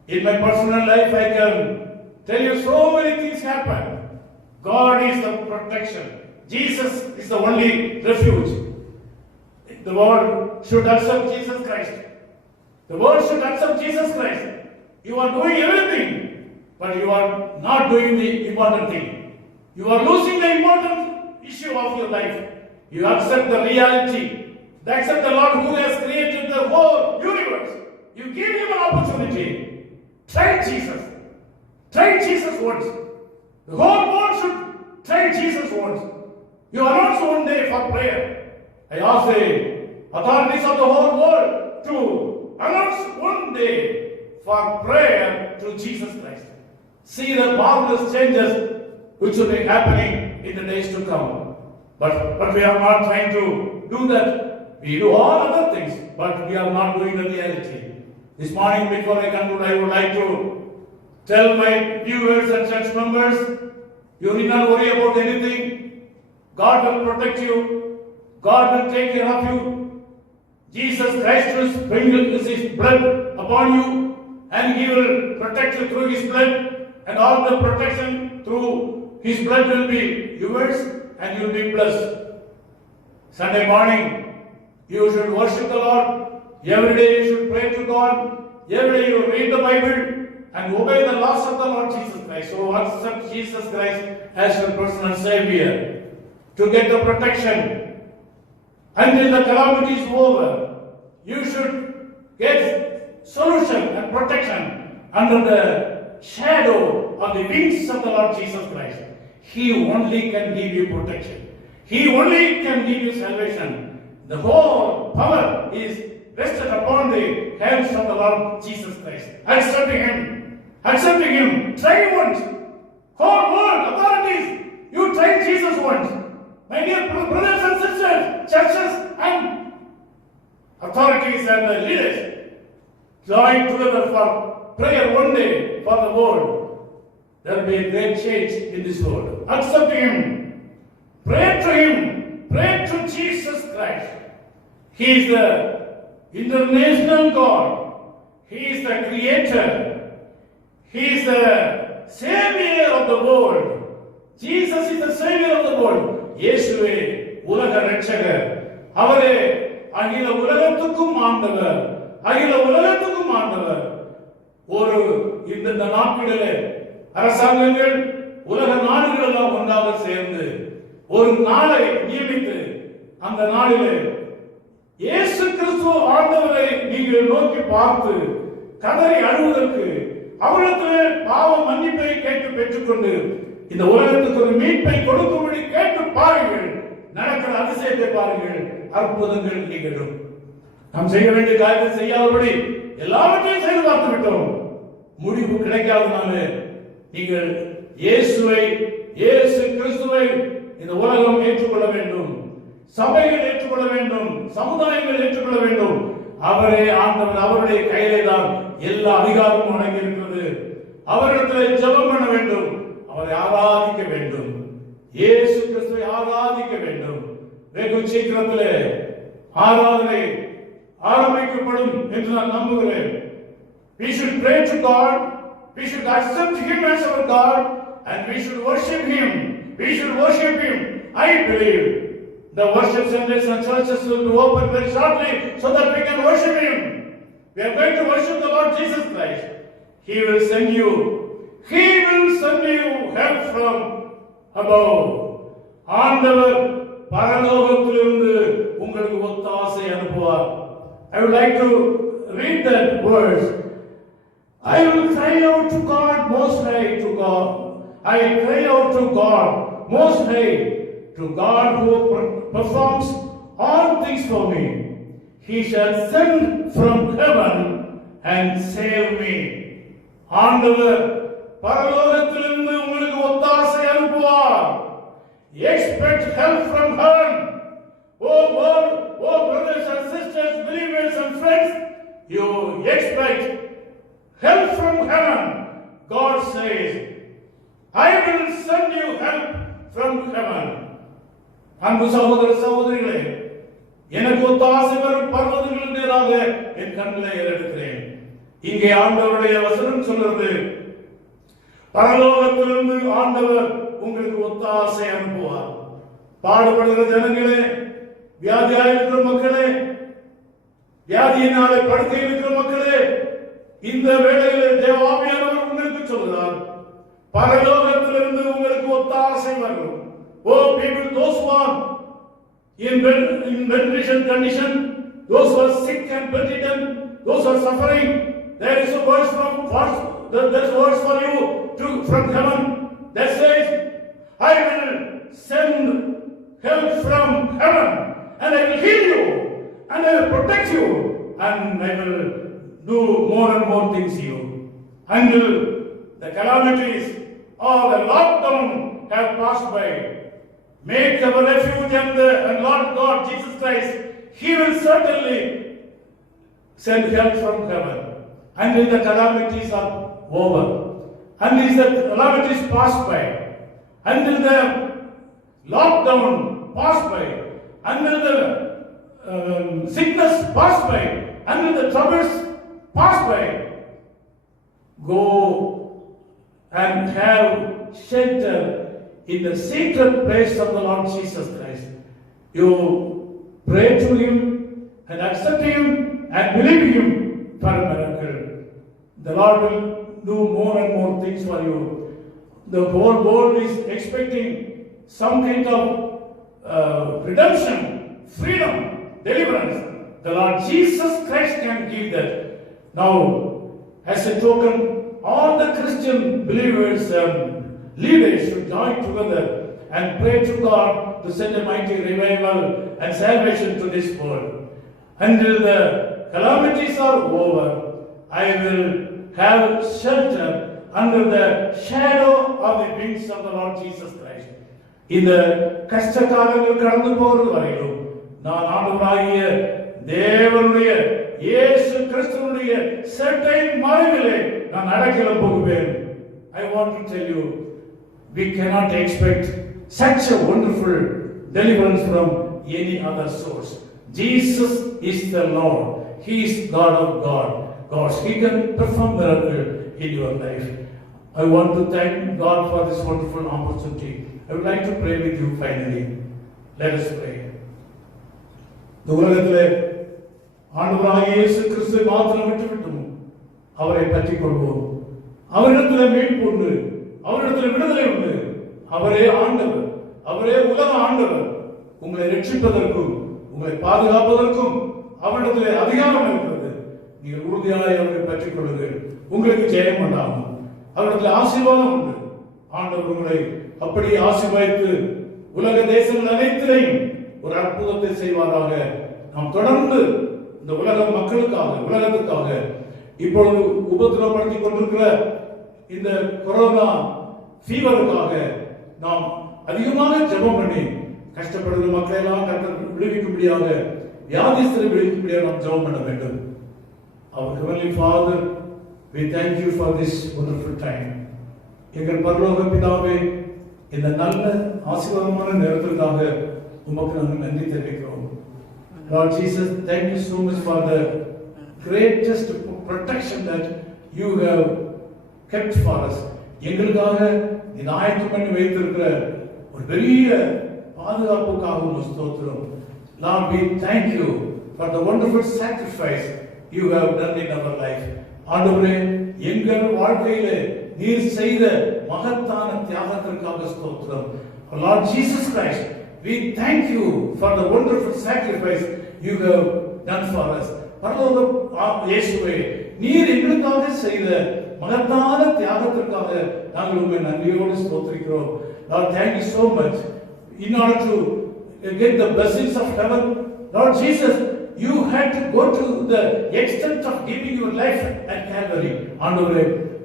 In my personal life, I can tell you so many things happen. God is the protection. Jesus is the only refuge. The world should accept Jesus Christ. The world should accept Jesus Christ. You are doing everything, but you are not doing the important thing. You are losing the important issue of your life. You accept the reality. Accept the Lord who has created the whole universe. You give him an opportunity. Try Jesus. Try Jesus once. The whole world should try Jesus once. You announce one day for prayer. I ask the authorities of the whole world to announce one day for prayer to Jesus Christ. See the marvelous changes which will be happening in the days to come. But we are not trying to do that. We do all other things, but we are not doing the reality. This morning, before I conclude, I would like to tell my viewers and church members, you need not worry about anything. God will protect you. God will take care of you. Jesus Christ will sprinkle his blood upon you, and he will protect you through his blood, and all the protection through his blood will be yours, and you will be blessed. Sunday morning, you should worship the Lord. Every day you should pray to God. Every day you read the Bible and obey the laws of the Lord Jesus Christ. So accept Jesus Christ as your personal Savior to get the protection. Until the calamity is over, you should get solution and protection under the shadow of the wings of the Lord Jesus Christ. He only can give you protection. He only can give you salvation. The whole power is rested upon the hands of the Lord Jesus Christ. Accepting him. Accepting him. Try once. Whole world, authorities, you try Jesus once. My dear brothers and sisters, churches and authorities and the leaders, join together for prayer one day for the world. There will be a great change in this world. Accept him. Pray to him. Pray to Jesus Christ. He is the international God. He is the creator. He is the savior of the world. Jesus is the savior of the world. இயேசுவே உலக இரட்சகர். அவரே அகில உலகத்துக்கும் ஆண்டவர். அகில உலகத்துக்கும் ஆண்டவர். ஒரு இந்த நாட்களிலே அரசாங்கங்கள் உலக நாடுகள் எல்லாம் ஒன்றாக சேர்ந்து ஒரு நாளை நியமித்து அந்த நாளிலே இயேசு கிறிஸ்து ஆண்டவரை நீங்கள் நோக்கி பார்த்து கதறி அழுவதற்கு அவரிடத்திலே பாவ மன்னிப்பை கேட்டு பெற்றுக்கொண்டு இந்த உலகத்துக்கு ஒரு மீட்பை கொடுக்கும்படி கேட்டு பாருங்கள். நடக்கிற அதிசயத்தை பாருங்கள். அற்புதங்கள் நிகழும். நாம் செய்ய வேண்டிய காரியத்தை செய்யாதபடி எல்லாவற்றையும் செய்து பார்த்து விட்டோம். முடிவு கிடைக்காதனால நீங்கள் இயேசு கிறிஸ்துவை இந்த உலகம் ஏற்றுக்கொள்ள வேண்டும். சபைகள் ஏற்றுக்கொள்ள வேண்டும். சமுதாயங்கள் ஏற்றுக்கொள்ள வேண்டும். அவரே ஆண்டவர், அவருடைய கையிலே தான் எல்லா அதிகாரமும் அடங்கி இருக்கிறது. அவரிடத்தில் ஜெபம் பண்ண வேண்டும், அவரை ஆராதிக்க வேண்டும், இயேசு கிறிஸ்துவை ஆராதிக்க வேண்டும். வெகு சீக்கிரத்திலே ஆராதனை ஆரம்பிக்கப்படும் என்று நான் நம்புகிறேன். We should pray to God, we should accept Him as our God, and we should worship Him. We should worship Him. I believe the worship centers and churches will be open very shortly so that we can worship Him. We are going to worship the Lord Jesus Christ. He will send you help from above. ஆண்டவர் பரலோகத்திலிருந்து உங்களுக்கு ஒத்தாசை அனுப்புவார். I would like to read that verse. I will cry out to God most high, to God. I cry out to God most high, to God who performs all things for me. He shall send from heaven and save me. ஆண்டவர் பரலோகத்திலிருந்து உங்களுக்கு ஒத்தாசை அனுப்புவார். Expect help from heaven. Oh world, oh brothers and sisters, believers and friends, you expect help from heaven. God says, I will send you help from heaven. அன்பு சகோதர சகோதரிகளே, எனக்கு ஒத்தாசை வரும் பர்வதங்கள் நேராக என் கண்களை ஏறெடுக்கிறேன். இங்கே ஆண்டவருடைய வசனம் சொல்றது, பரலோகத்திலிருந்து ஆண்டவர் உங்களுக்கு ஒத்தாசை அனுப்புவார். பாடுபடுகிற ஜனங்களே, வியாதியாக இருக்கிற மக்களே, வியாதியினாலே படுக்கையில் இருக்கிற மக்களே, இந்த வேளையில் தேவாவியானவர் உங்களுக்கு சொல்கிறார், பரலோகத்திலிருந்து உங்களுக்கு ஒத்தாசை வரும். Oh people, those who are in bedridden condition, those who are sick and bedridden, those who are suffering, there is a verse for you from heaven that says, I will send help from heaven, and I will heal you, and I will protect you, and I will do more and more things to you until the calamities or the lockdown have passed by. Make our refuge and Lord God Jesus Christ. He will certainly send help from heaven until the calamities are over, until the calamities pass by, until the lockdown pass by, until the sickness pass by, until the troubles pass by. Go and have shelter in the secret place of the Lord Jesus Christ. You pray to Him and accept Him and believe Him for a miracle. The Lord will do more and more things for you. The whole world is expecting some kind of redemption, freedom, deliverance. The Lord Jesus Christ can give that. Now, as a token, all the Christian believers leaders should join together and pray to God to send a mighty revival and salvation to this world. Until the calamities are over, I will have shelter under the shadow of the wings of the Lord Jesus Christ. இந்த கஷ்ட காலங்கள் கடந்து போகிறது வரையிலும் நான் ஆண்டவராகிய தேவனுடைய இயேசு கிறிஸ்துவினுடைய செட்டை மறைவிலே நான் அடக்கில போகுவேன். I want to tell you, we cannot expect such a wonderful deliverance from any other source. Jesus is the Lord. He is God of gods. He can perform miracle in your life. I want to thank God for this wonderful opportunity. I would like to pray with you finally. Let us pray. இந்த உலகத்திலே ஆண்டவராகிய இயேசு கிறிஸ்துவை மாத்திரம் விட்டுவிட்டோம். அவரை பற்றிக் கொள்வோம். அவரிடத்தில் மீட்பு உண்டு, அவரிடத்தில் விடுதலை உண்டு. அவரே ஆண்டவர், அவரே உலக ஆண்டவர். உங்களை ரட்சிப்பதற்கும் உங்களை பாதுகாப்பதற்கும் அவரிடத்தில் அதிகாரம் இருக்கிறது. நீங்கள் உறுதியாக அவரை பற்றிக் கொள்ளுங்கள், உங்களுக்கு ஜெயம் உண்டாகும். அவரிடத்தில் ஆசீர்வாதம் உண்டு. ஆண்டவர் உங்களை அப்படி ஆசீர்வதித்து உலக தேசங்கள் அனைத்திலையும் ஒரு அற்புதத்தை செய்வாராக. நாம் தொடர்ந்து இந்த உலக மக்களுக்காக, உலகத்துக்காக இப்பொழுது உபத்திரப்படுத்திக் கொண்டிருக்கிற இந்த கொரோனா ஃபீவருக்காக நாம் அதிகமாக ஜெபம் பண்ணி கஷ்டப்படுகிற மக்களை எல்லாம் விடுவிக்கும்படியாக வியாதிஸ்தரை நாம் ஜெபம் பண்ண வேண்டும். Our Heavenly Father, we thank you for this wonderful time. எங்கள் பரலோக பிதாவே, இந்த நல்ல ஆசீர்வாதமான நேரத்திற்காக உமக்கு நாங்கள் நன்றி தெரிவிக்கிறோம். Lord Jesus, thank you so much for the greatest protection that you have kept for us. எங்களுக்காக நீ ஆயத்தம் பண்ணி வைத்திருக்கிற ஒரு பெரிய பாதுகாப்புக்காக உமக்கு ஸ்தோத்திரம். Lord, we thank you for the wonderful sacrifice you have done in our life. ஆண்டவரே, எங்கள் வாழ்க்கையிலே நீர் செய்த மகத்தான தியாகத்திற்காக ஸ்தோத்திரம். Lord Jesus Christ, we thank you for the wonderful sacrifice you have done for us. பரலோக இயேசுவே, நீர் எங்களுக்காக செய்த மகத்தான தியாகத்திற்காக நாங்கள் உம்மை நன்றியோடு ஸ்தோத்திரிக்கிறோம். Lord, thank you so much. In order to get the blessings of heaven, Lord Jesus, you had to go to the extent of giving your life at Calvary. ஆண்டவரே,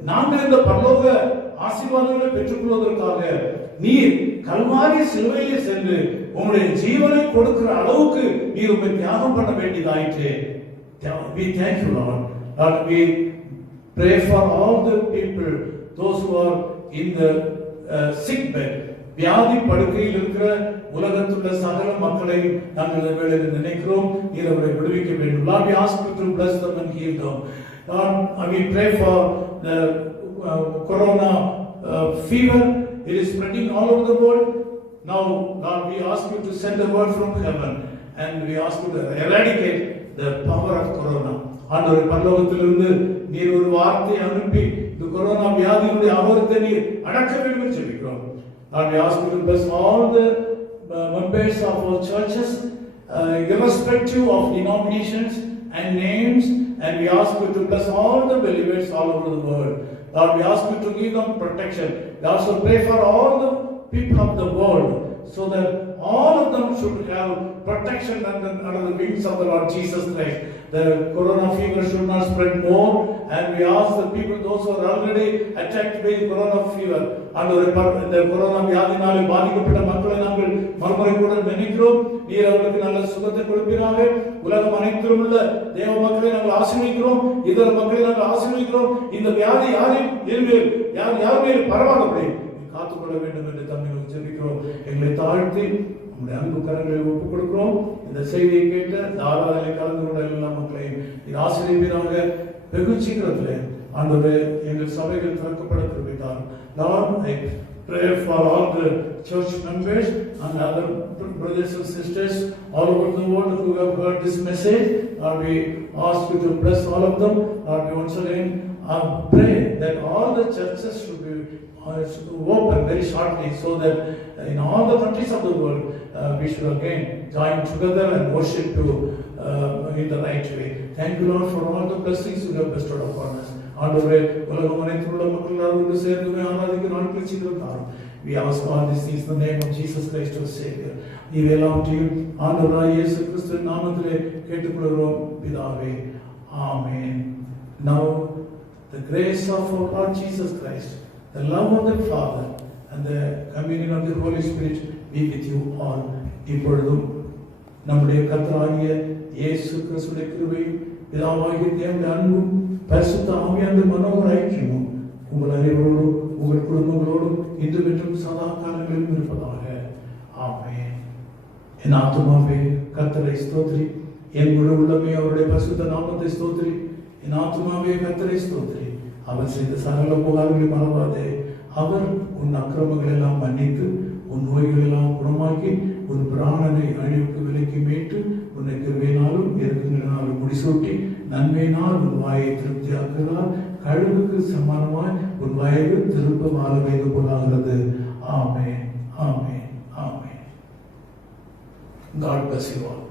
நாங்கள் இந்த பரலோக ஆசீர்வாதங்களை பெற்றுக்கொள்வதற்காக நீர் கல்வாரி சிலுவையிலே சென்று உங்களுடைய ஜீவனை கொடுக்கிற அளவுக்கு நீர் உம்மை தியாகம் பண்ண வேண்டியதாயிற்று. We thank you, Lord. Lord, we pray for all the people, those who are in the sick bed. வியாதி படுக்கையில் இருக்கிற உலகத்துள்ள சகல மக்களை நாங்கள் இந்த வேளையில் நினைக்கிறோம். நீர் அவரை விடுவிக்க வேண்டும். Lord, we ask you to bless them and heal them. Lord, we pray for the corona fever. It is spreading all over the world. Now, Lord, we ask you to send a word from heaven and we ask you to eradicate the power of corona. ஆண்டவரே, பரலோகத்திலிருந்து நீர் ஒரு வார்த்தையை அனுப்பி இந்த corona வியாதியினுடைய ஆபத்தை நீர் அடக்க வேண்டும் என்று ஜெபிக்கிறோம். Lord, we ask you to bless all the members of our churches, irrespective of denominations and names, and we ask you to bless all the believers all over the world. Lord, we ask you to give them protection. We also pray for all the people of the world, so that all of them should have protection under the wings of the Lord Jesus Christ. The corona fever should not spread more, and we ask the people, those who are already attacked by corona fever, இந்த corona வியாதினாலே பாதிக்கப்பட்ட மக்களை நாங்கள் மறுமுறை கூட நினைக்கிறோம். நீர் அவர்களுக்கு நல்ல சுகத்தை கொடுப்பீராக. உலகம் அனைத்திலும் உள்ள தேவ மக்களை நாங்கள் ஆசீர்வதிக்கிறோம். இதர மக்களை நாங்கள் ஆசீர்வதிக்கிறோம். இந்த வியாதி யார் மேல் பரவாதபடி காத்துக்கொள்ள வேண்டும் என்று தம்மை ஜெபிக்கிறோம். எங்களை தாழ்த்தி நம்முடைய அன்பு கரங்களை ஒப்புக் கொடுக்கிறோம். இந்த செய்தியை கேட்ட தாராள கலந்து கொண்ட எல்லா மக்களையும் இது ஆசீர்வதிப்பீராக. வெகு சீக்கிரத்திலே ஆண்டவரே, எங்கள் சபைகள் திறக்கப்பட கிருபைத்தார். Lord, I pray for all the church members and other brothers and sisters all over the world who have heard this message. Lord, we ask you to bless all of them. Lord, we once again pray that all the churches should be open very shortly, so that in all the countries of the world we should again join together and worship you in the right way. Thank you, Lord, for all the blessings you have bestowed upon us. ஆண்டவரே, உலகம் அனைத்தும் உள்ள மக்கள் எல்லாரும் சேர்ந்து ஆராதிக்க நாட்கள் சீக்கிரம் தாரும். We ask all these things in the name of Jesus Christ our Savior. இவையெல்லாவற்றையும் ஆண்டவராகிய இயேசு கிறிஸ்துவின் நாமத்திலே கேட்டுக்கொள்கிறோம் பிதாவே. Amen. Now the grace of our Lord Jesus Christ, the love of the Father and the communion of the Holy Spirit be with you all. இப்பொழுதும் நம்முடைய கர்த்தராகிய இயேசு கிறிஸ்துவின் கிருபையும் பிதாவாகிய தேவனுடைய அன்பும் பரிசுத்த ஆவியானவருடைய மனோகர ஐக்கியமும் உங்கள் அனைவரோடும் உங்கள் குடும்பங்களோடும் இன்று மற்றும் சதா காலங்களிலும் இருப்பதாக. ஆமென். என் ஆத்துமாவே கர்த்தரை ஸ்தோத்திரி, என் முழு உள்ளமே அவருடைய பரிசுத்த நாமத்தை ஸ்தோத்திரி. என் ஆத்துமாவே கர்த்தரை ஸ்தோத்திரி, அவர் செய்த சகல உபகாரங்களை மறவாதே. அவர் உன் அக்கிரமங்கள் எல்லாம் மன்னித்து உன் நோய்கள் எல்லாம் குணமாக்கி உன் பிராணனை அழிவுக்கு விலக்கி மீட்டு உன்னை கிருபையினாலும் இரக்கங்களினாலும் முடிசூட்டி நன்மையினால் உன் வாயை திருப்தியாக்குகிறார். கழுகுக்கு சமானமாய் உன் வயது திரும்ப வாழ வைத்து போலாகிறது. ஆமென், ஆமென், ஆமென். God bless you all.